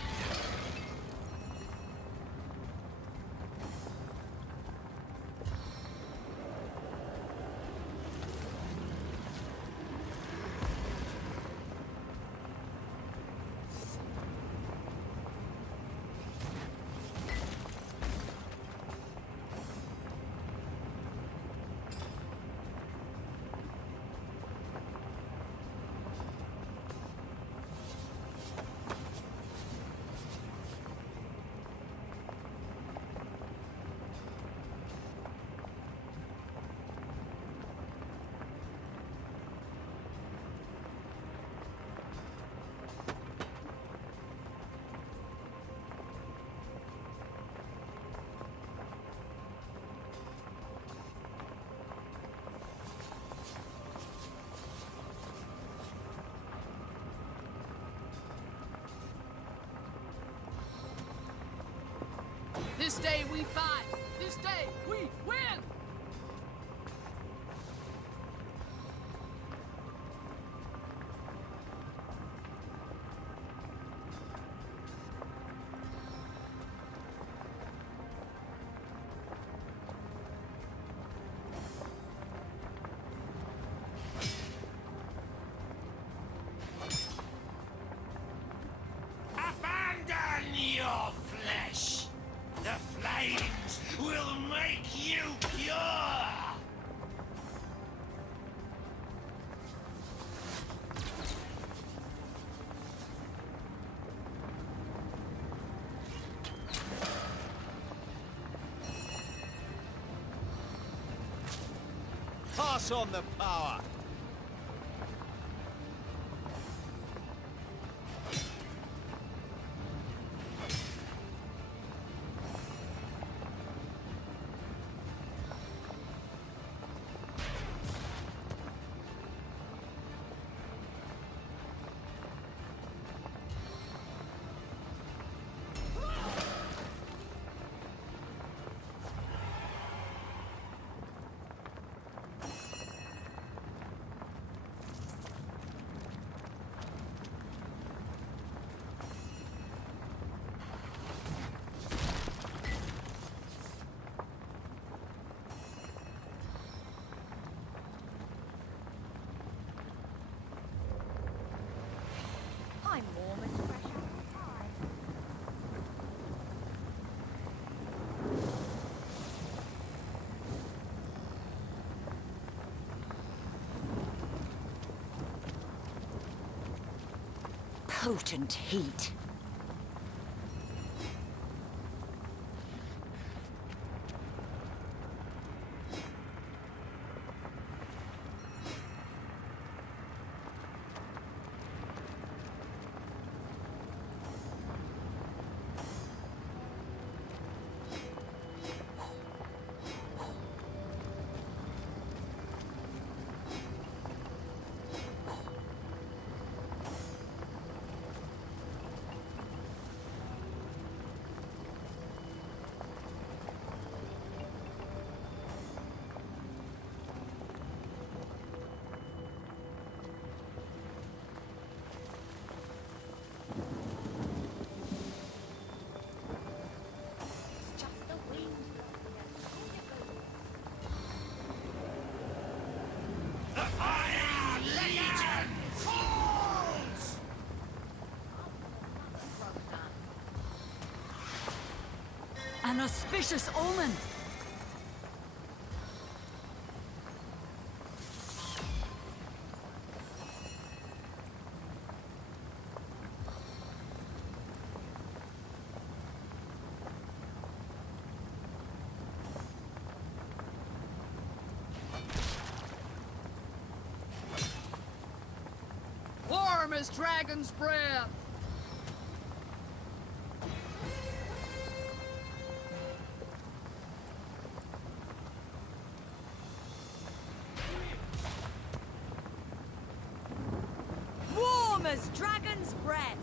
This day we fight! This day we win! Abandon your flesh! The flames will make you pure! Pass on the power! I'm warm as fresh apple pie. Potent heat. An auspicious omen! as dragon's breath! Warm as dragon's breath!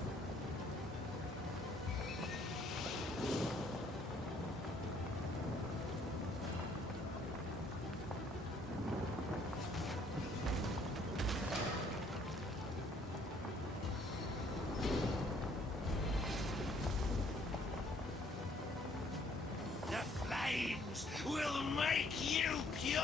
Will make you pure!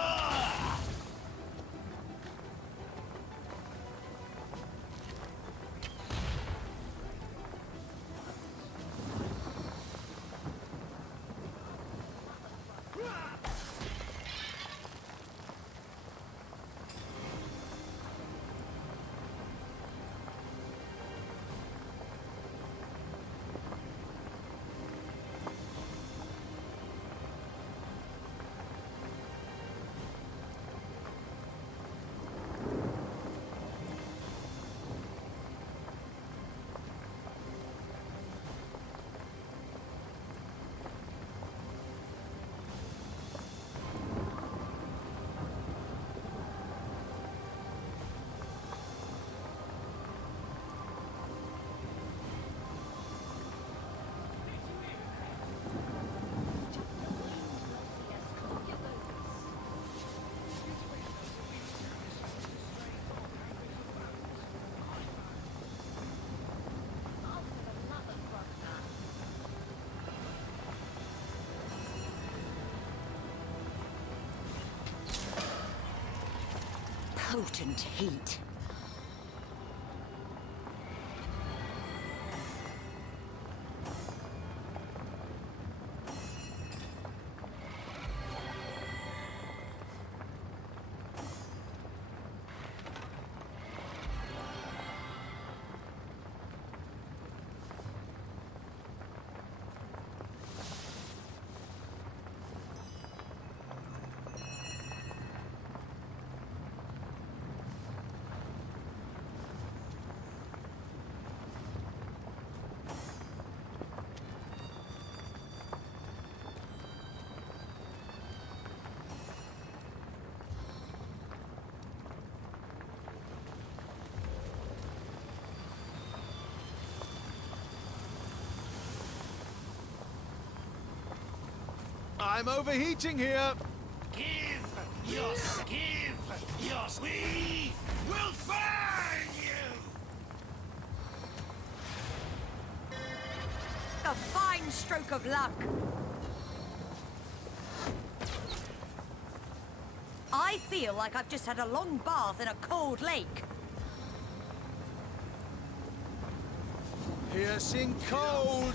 Potent heat. I'm overheating here! Give your... We will burn you! A fine stroke of luck. I feel like I've just had a long bath in a cold lake. Piercing cold!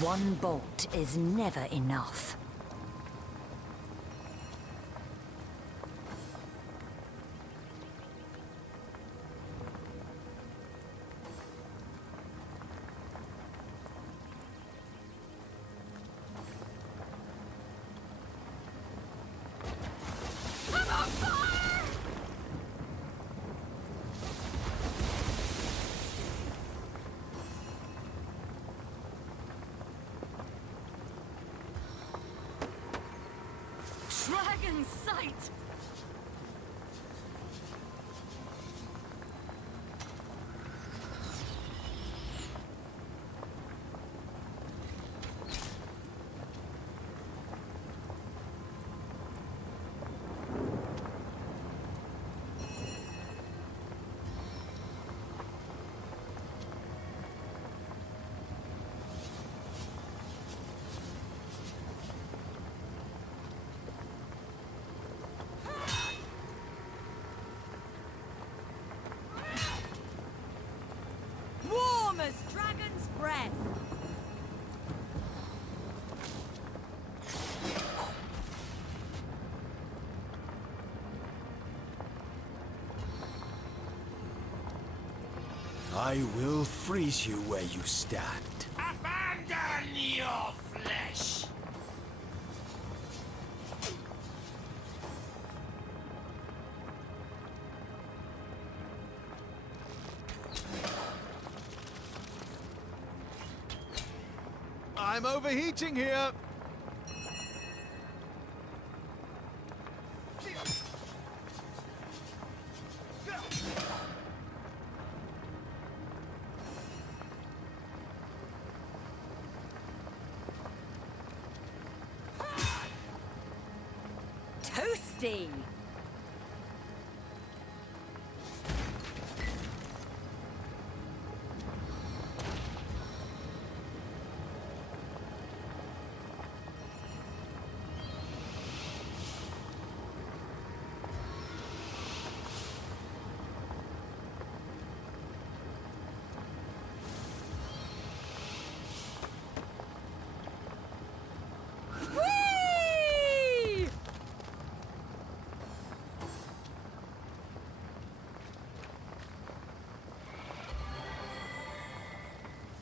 One bolt is never enough. Dragon sight! I will freeze you where you stand. Abandon your flesh! I'm overheating here! Toasty!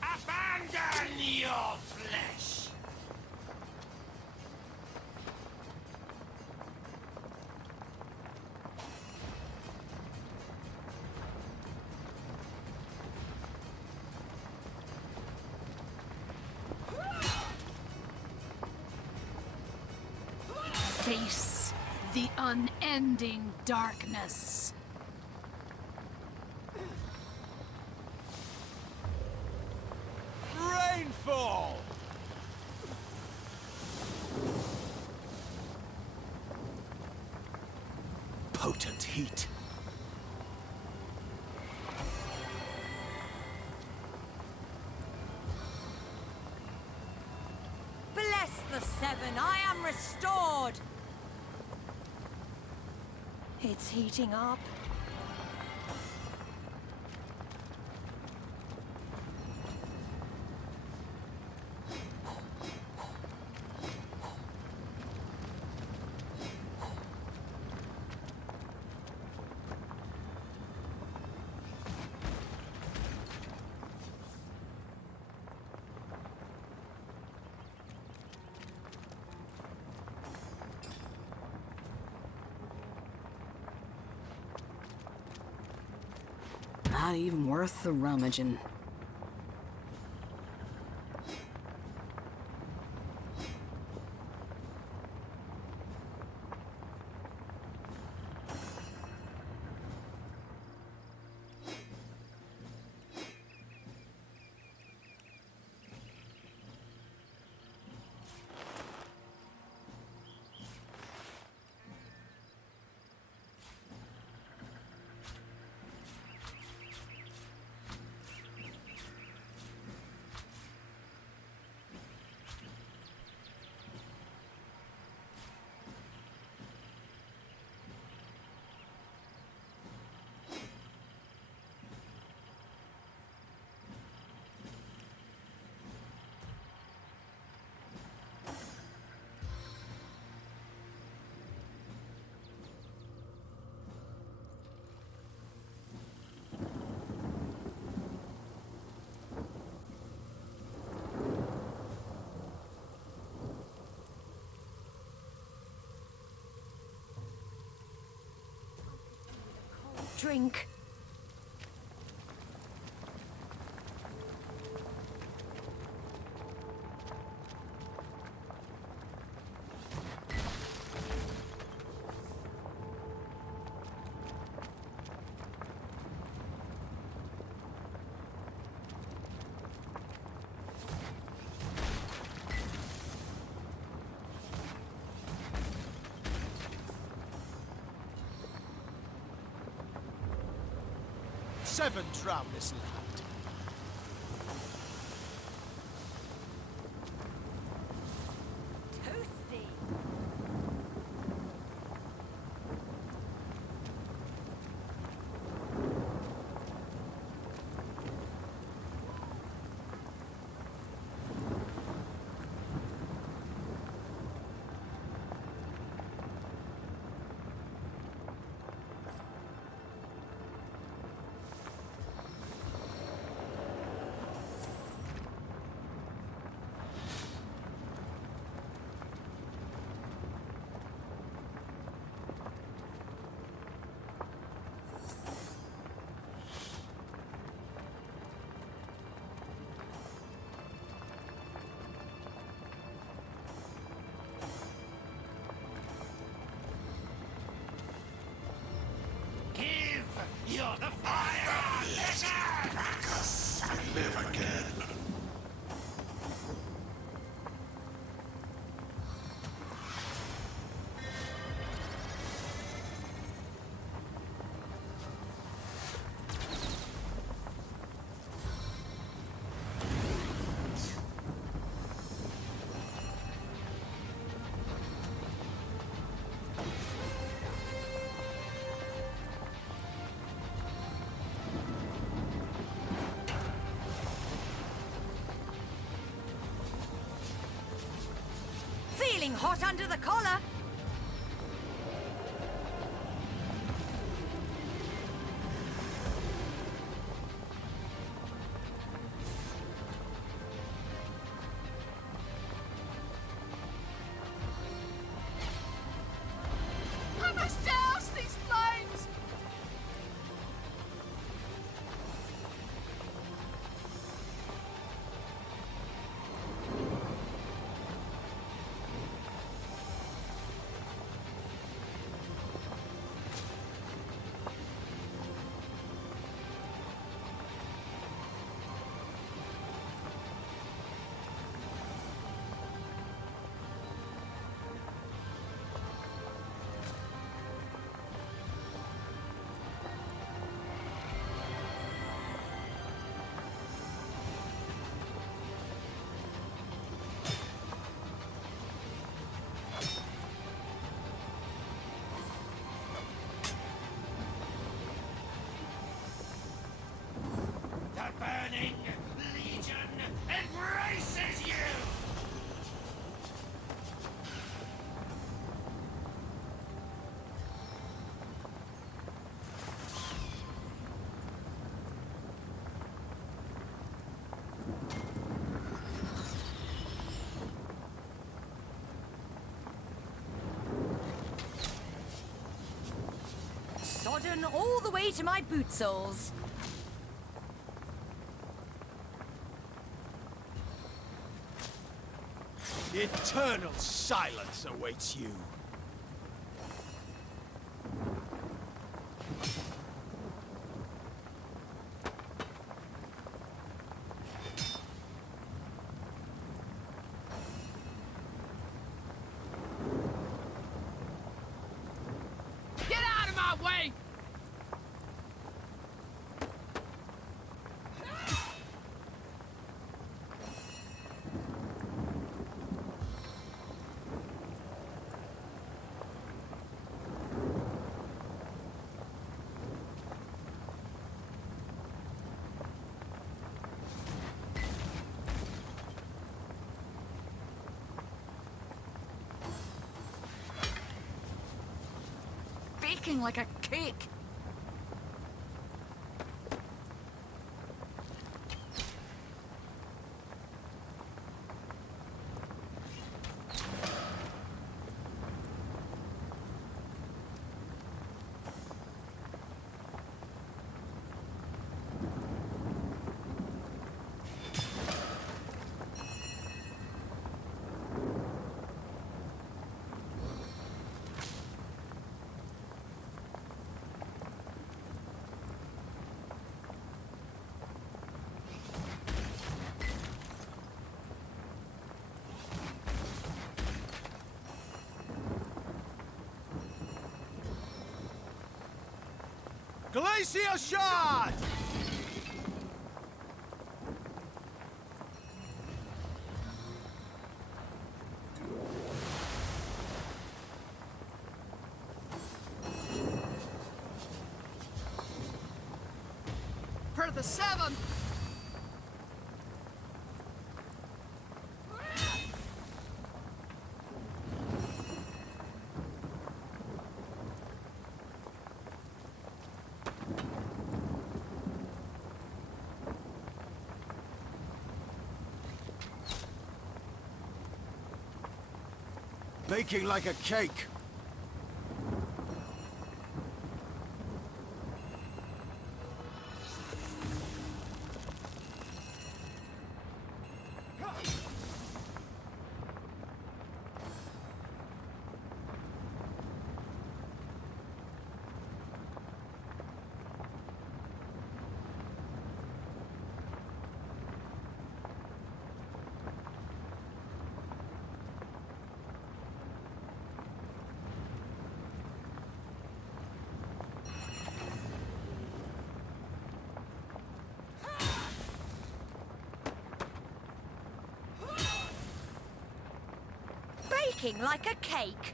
Abandon your flesh! Face the unending darkness. Rainfall! Potent heat. Bless the Seven, I am restored! It's heating up. Not even worth the rummaging. Drink. Seven drown this land. Toasty. You're the fire! Lizard! Bracus, I live again. Feeling hot under the collar. I must douse these flames! The Burning Legion embraces you! Sodden all the way to my boot soles. Eternal silence awaits you. Get out of my way! Baking like a cake. Glacier shot! For the seven! Baking like a cake. Baking like a cake.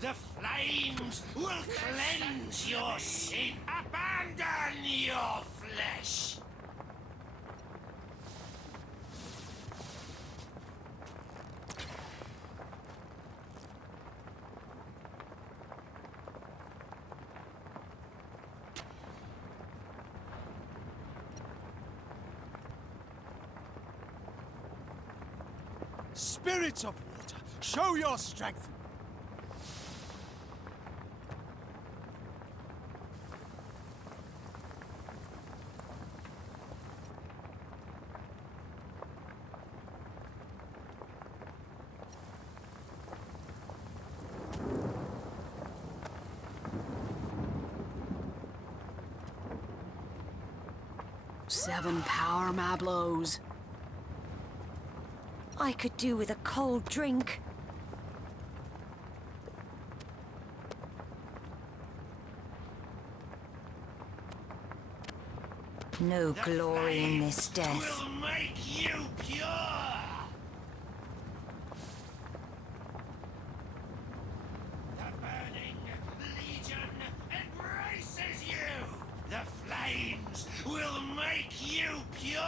The flames will cleanse your sin. Abandon your flesh. Spirits of water, show your strength! Seven power mablos. I could do with a cold drink. No glory in this death. Will make you pure. The burning legion embraces you. The flames will make you pure.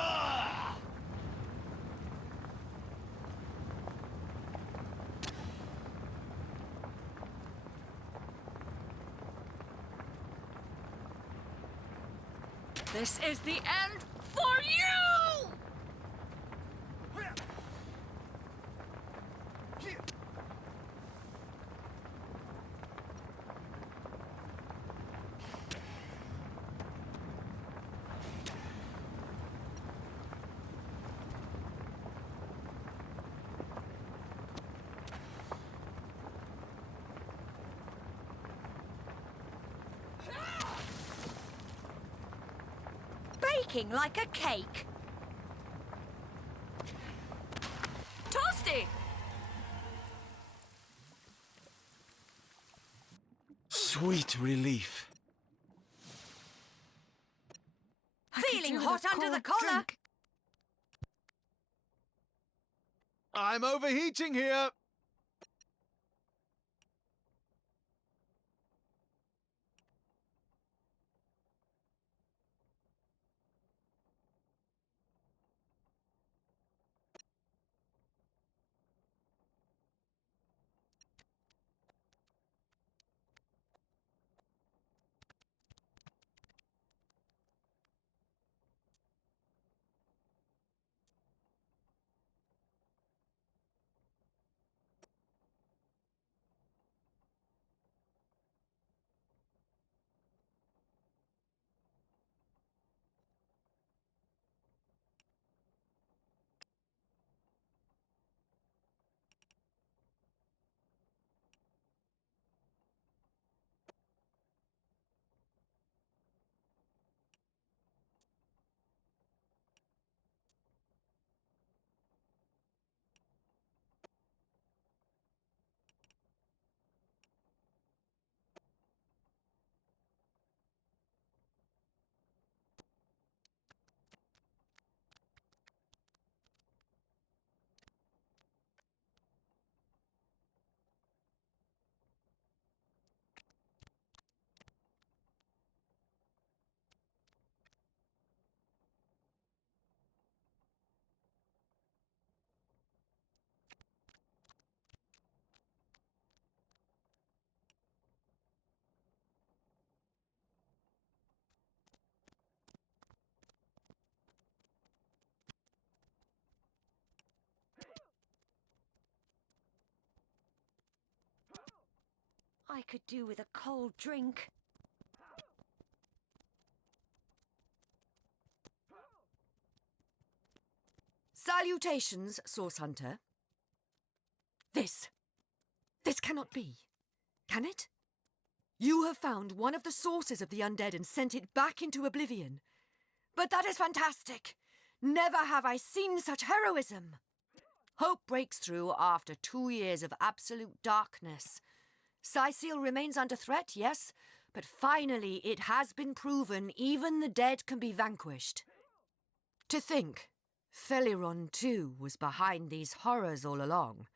This is the end for you! Baking like a cake. Toasty! Sweet relief. Feeling hot under the collar. I'm overheating here! I could do with a cold drink. Salutations, Source Hunter. This cannot be. Can it? You have found one of the sources of the undead and sent it back into oblivion. But that is fantastic. Never have I seen such heroism. Hope breaks through after 2 years of absolute darkness. Cyseal remains under threat, yes, but finally it has been proven even the dead can be vanquished. To think, Theliron too was behind these horrors all along.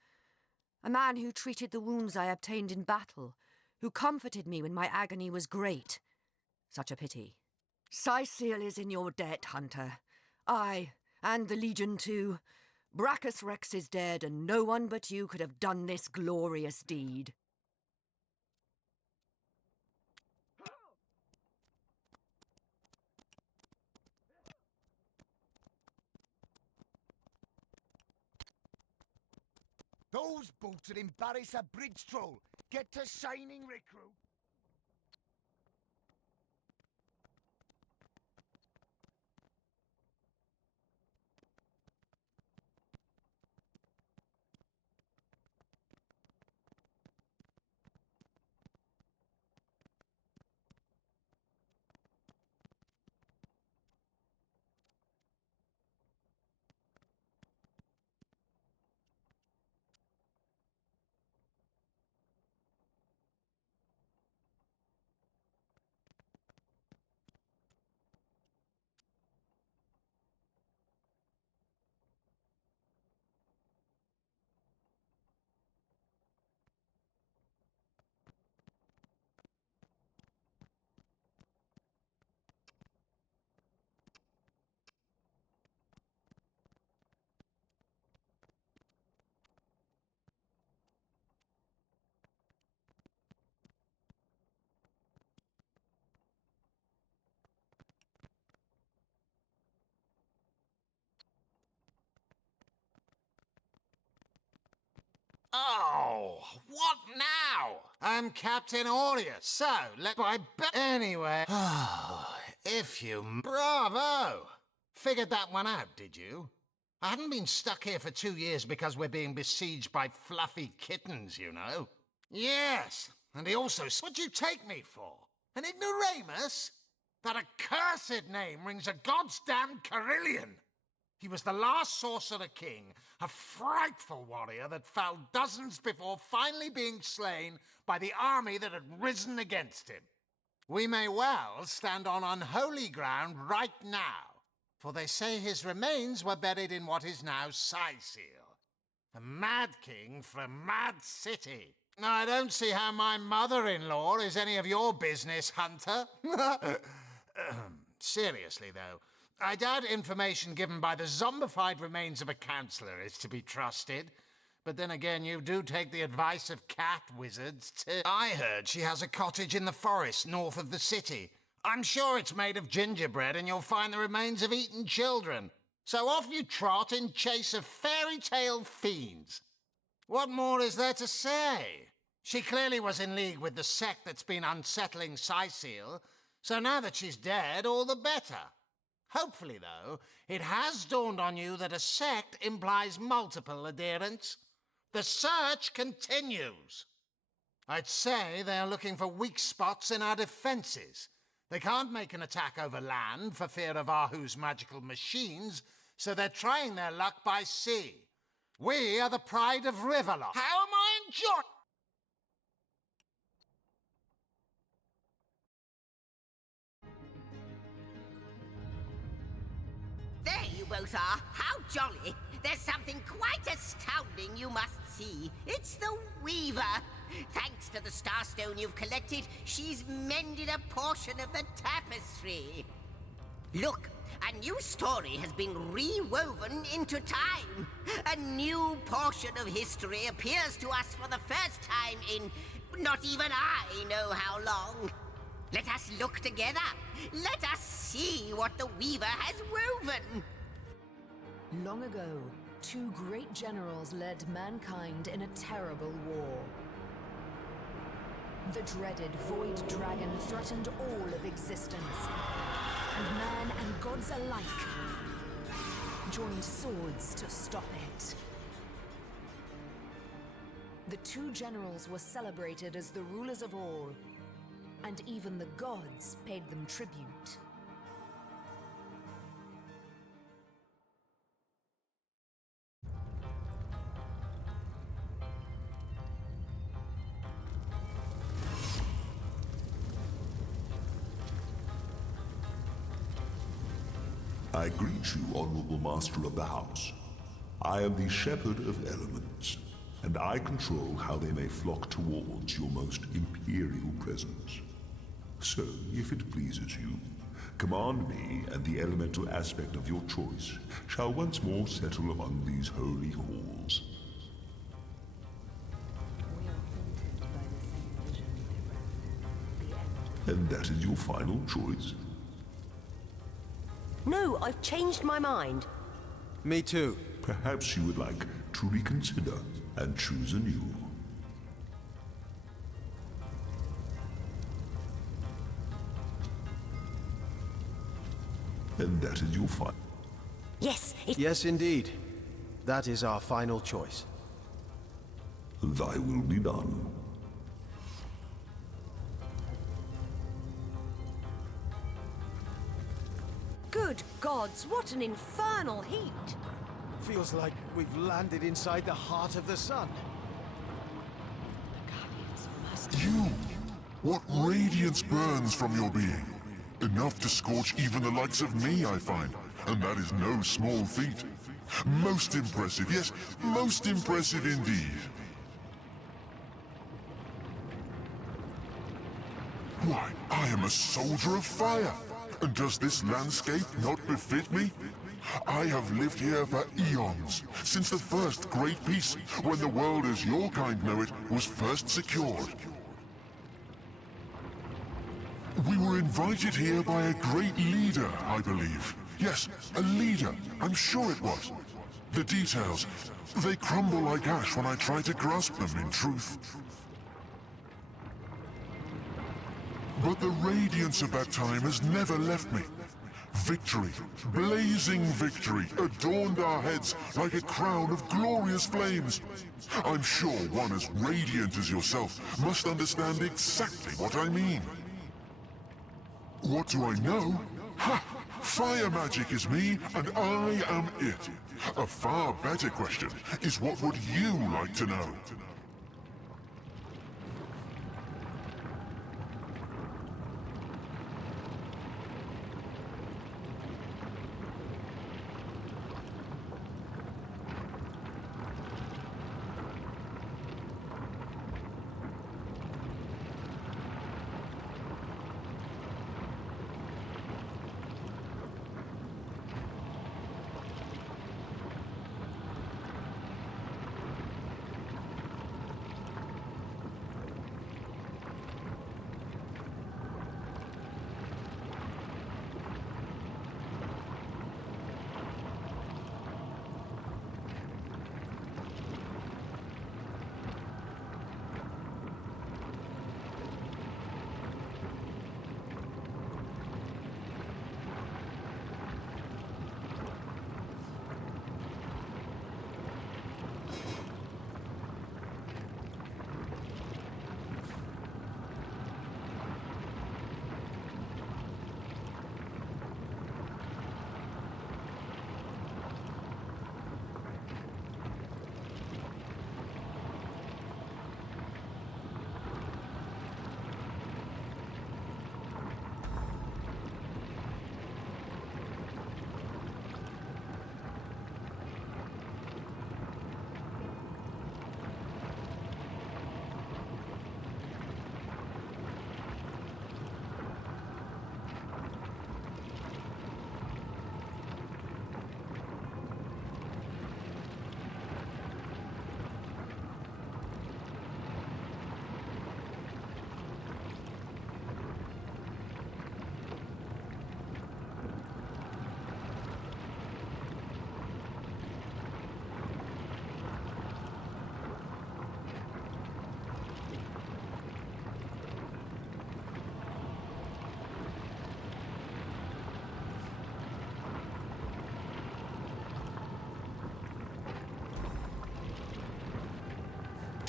A man who treated the wounds I obtained in battle, who comforted me when my agony was great. Such a pity. Cyseal is in your debt, Hunter. I, and the Legion too. Brachus Rex is dead, and no one but you could have done this glorious deed. Those bolts will embarrass a bridge troll. Get to shining, recruit. Oh, what now? I'm Captain Aureus, so anyway. If you... Bravo! Figured that one out, did you? I haven't been stuck here for 2 years because we're being besieged by fluffy kittens, you know. Yes, and he also... What'd you take me for? An ignoramus? That accursed name rings a goddamn Carillion. He was the last Sorcerer King, a frightful warrior that fell dozens before finally being slain by the army that had risen against him. We may well stand on unholy ground right now, for they say his remains were buried in what is now Cyseal, a mad king from a mad city. I don't see how my mother-in-law is any of your business, Hunter. Seriously, though, I doubt information given by the zombified remains of a counselor is to be trusted. But then again, you do take the advice of cat wizards, too. I heard she has a cottage in the forest north of the city. I'm sure it's made of gingerbread and you'll find the remains of eaten children. So off you trot in chase of fairy tale fiends. What more is there to say? She clearly was in league with the sect that's been unsettling Cyseal, so now that she's dead, all the better. Hopefully, though, it has dawned on you that a sect implies multiple adherents. The search continues. I'd say they're looking for weak spots in our defenses. They can't make an attack over land for fear of Arhu's magical machines, so they're trying their luck by sea. We are the pride of Riverlock. How am I enjoying... There you both are. How jolly. There's something quite astounding you must see. It's the Weaver. Thanks to the Starstone you've collected, she's mended a portion of the tapestry. Look, a new story has been rewoven into time. A new portion of history appears to us for the first time in not even I know how long. Let us look together. Let us see what the Weaver has woven. Long ago, 2 great generals led mankind in a terrible war. The dreaded Void Dragon threatened all of existence, and man and gods alike joined swords to stop it. The two generals were celebrated as the rulers of all, and even the gods paid them tribute. I greet you, honorable master of the house. I am the shepherd of elements, and I control how they may flock towards your most imperial presence. So, if it pleases you, command me, and the elemental aspect of your choice shall once more settle among these holy halls. And that is your final choice? No, I've changed my mind. Me too. Perhaps you would like to reconsider and choose anew. And that is your final. Yes, Yes, indeed. That is our final choice. Thy will be done. Good gods, what an infernal heat! Feels like we've landed inside the heart of the sun. You! What radiance burns from your being? Enough to scorch even the likes of me, I find. And that is no small feat. Most impressive, yes, most impressive indeed. Why, I am a soldier of fire! And does this landscape not befit me? I have lived here for eons, since the first great peace, when the world as your kind know it, was first secured. We were invited here by a great leader, I believe. Yes, a leader, I'm sure it was. The details, they crumble like ash when I try to grasp them in truth. But the radiance of that time has never left me. Victory, blazing victory, adorned our heads like a crown of glorious flames. I'm sure one as radiant as yourself must understand exactly what I mean. What do I know? Ha! Fire magic is me, and I am it. A far better question is, what would you like to know?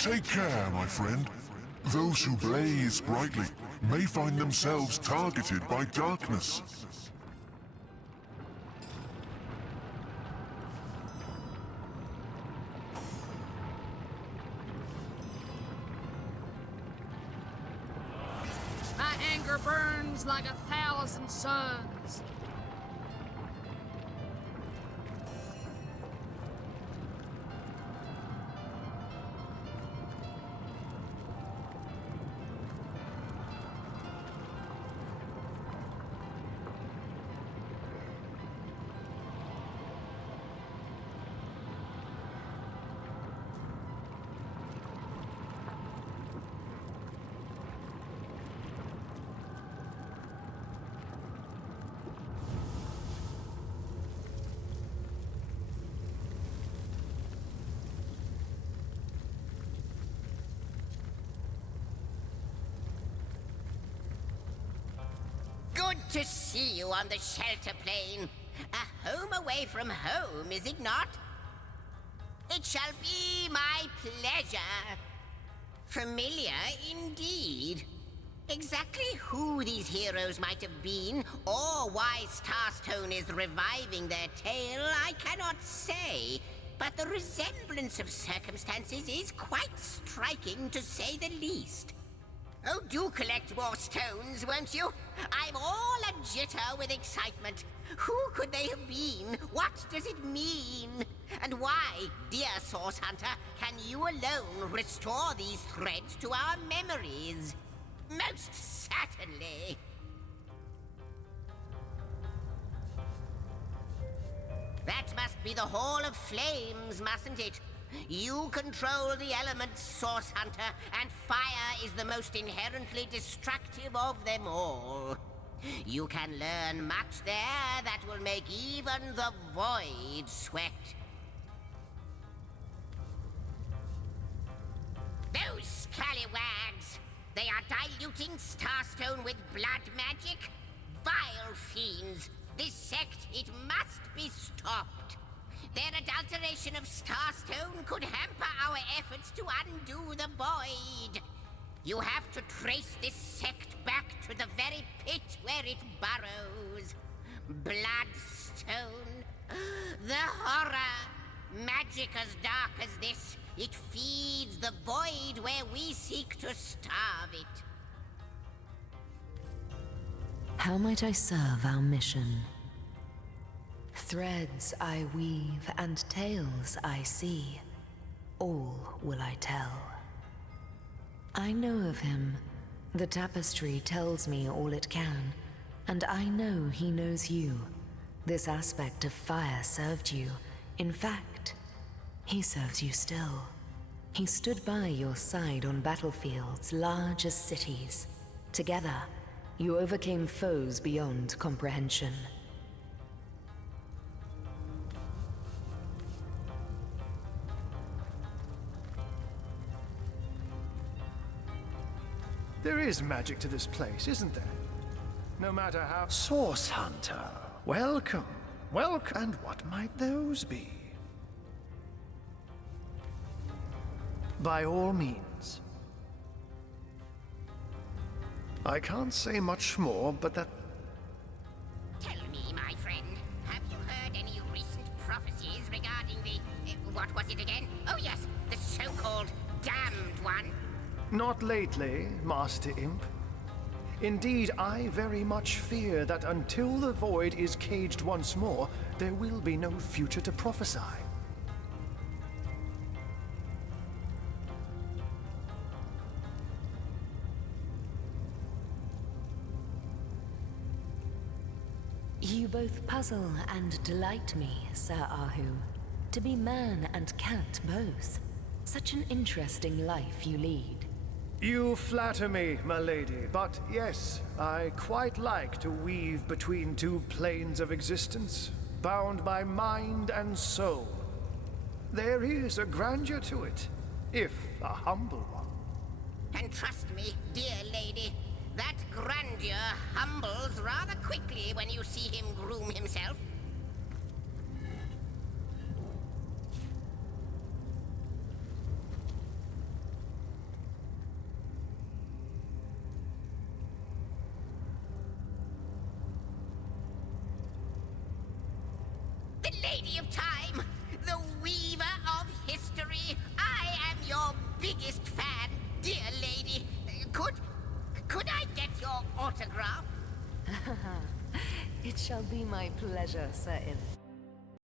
Take care, my friend. Those who blaze brightly may find themselves targeted by darkness. My anger burns like 1,000 suns. Good to see you on the shelter plane. A home away from home, is it not? It shall be my pleasure. Familiar indeed. Exactly who these heroes might have been, or why Starstone is reviving their tale, I cannot say. But the resemblance of circumstances is quite striking, to say the least. Oh, do collect more stones, won't you? I'm all a jitter with excitement. Who could they have been? What does it mean? And why, dear Source Hunter, can you alone restore these threads to our memories? Most certainly. That must be the Hall of Flames, mustn't it? You control the elements, Source Hunter, and fire is the most inherently destructive of them all. You can learn much there that will make even the Void sweat. Those scallywags! They are diluting Starstone with blood magic? Vile fiends! This sect, it must be stopped. Their adulteration of Starstone could hamper our efforts to undo the Void. You have to trace this sect back to the very pit where it burrows. Bloodstone. The horror. Magic as dark as this. It feeds the Void where we seek to starve it. How might I serve our mission? Threads I weave and tales I see, all will I tell. I know of him. The tapestry tells me all it can, and I know he knows you. This aspect of fire served you. In fact, he serves you still. He stood by your side on battlefields large as cities. Together, you overcame foes beyond comprehension. There is magic to this place, isn't there? No matter how... Source Hunter, welcome. Welcome. And what might those be? By all means. I can't say much more, but that... Tell me, my friend, have you heard any recent prophecies regarding the... what was it again? Oh yes, the so-called damned one. Not lately, Master Imp. Indeed, I very much fear that until the Void is caged once more, there will be no future to prophesy. You both puzzle and delight me, Sir Arhu. To be man and cat both. Such an interesting life you lead. You flatter me, my lady, but yes, I quite like to weave between two planes of existence, bound by mind and soul. There is a grandeur to it, if a humble one. And trust me, dear lady, that grandeur humbles rather quickly when you see him groom himself. Lady of Time, the weaver of history. I am your biggest fan, dear lady. Could I get your autograph? It shall be my pleasure, Sir Illic.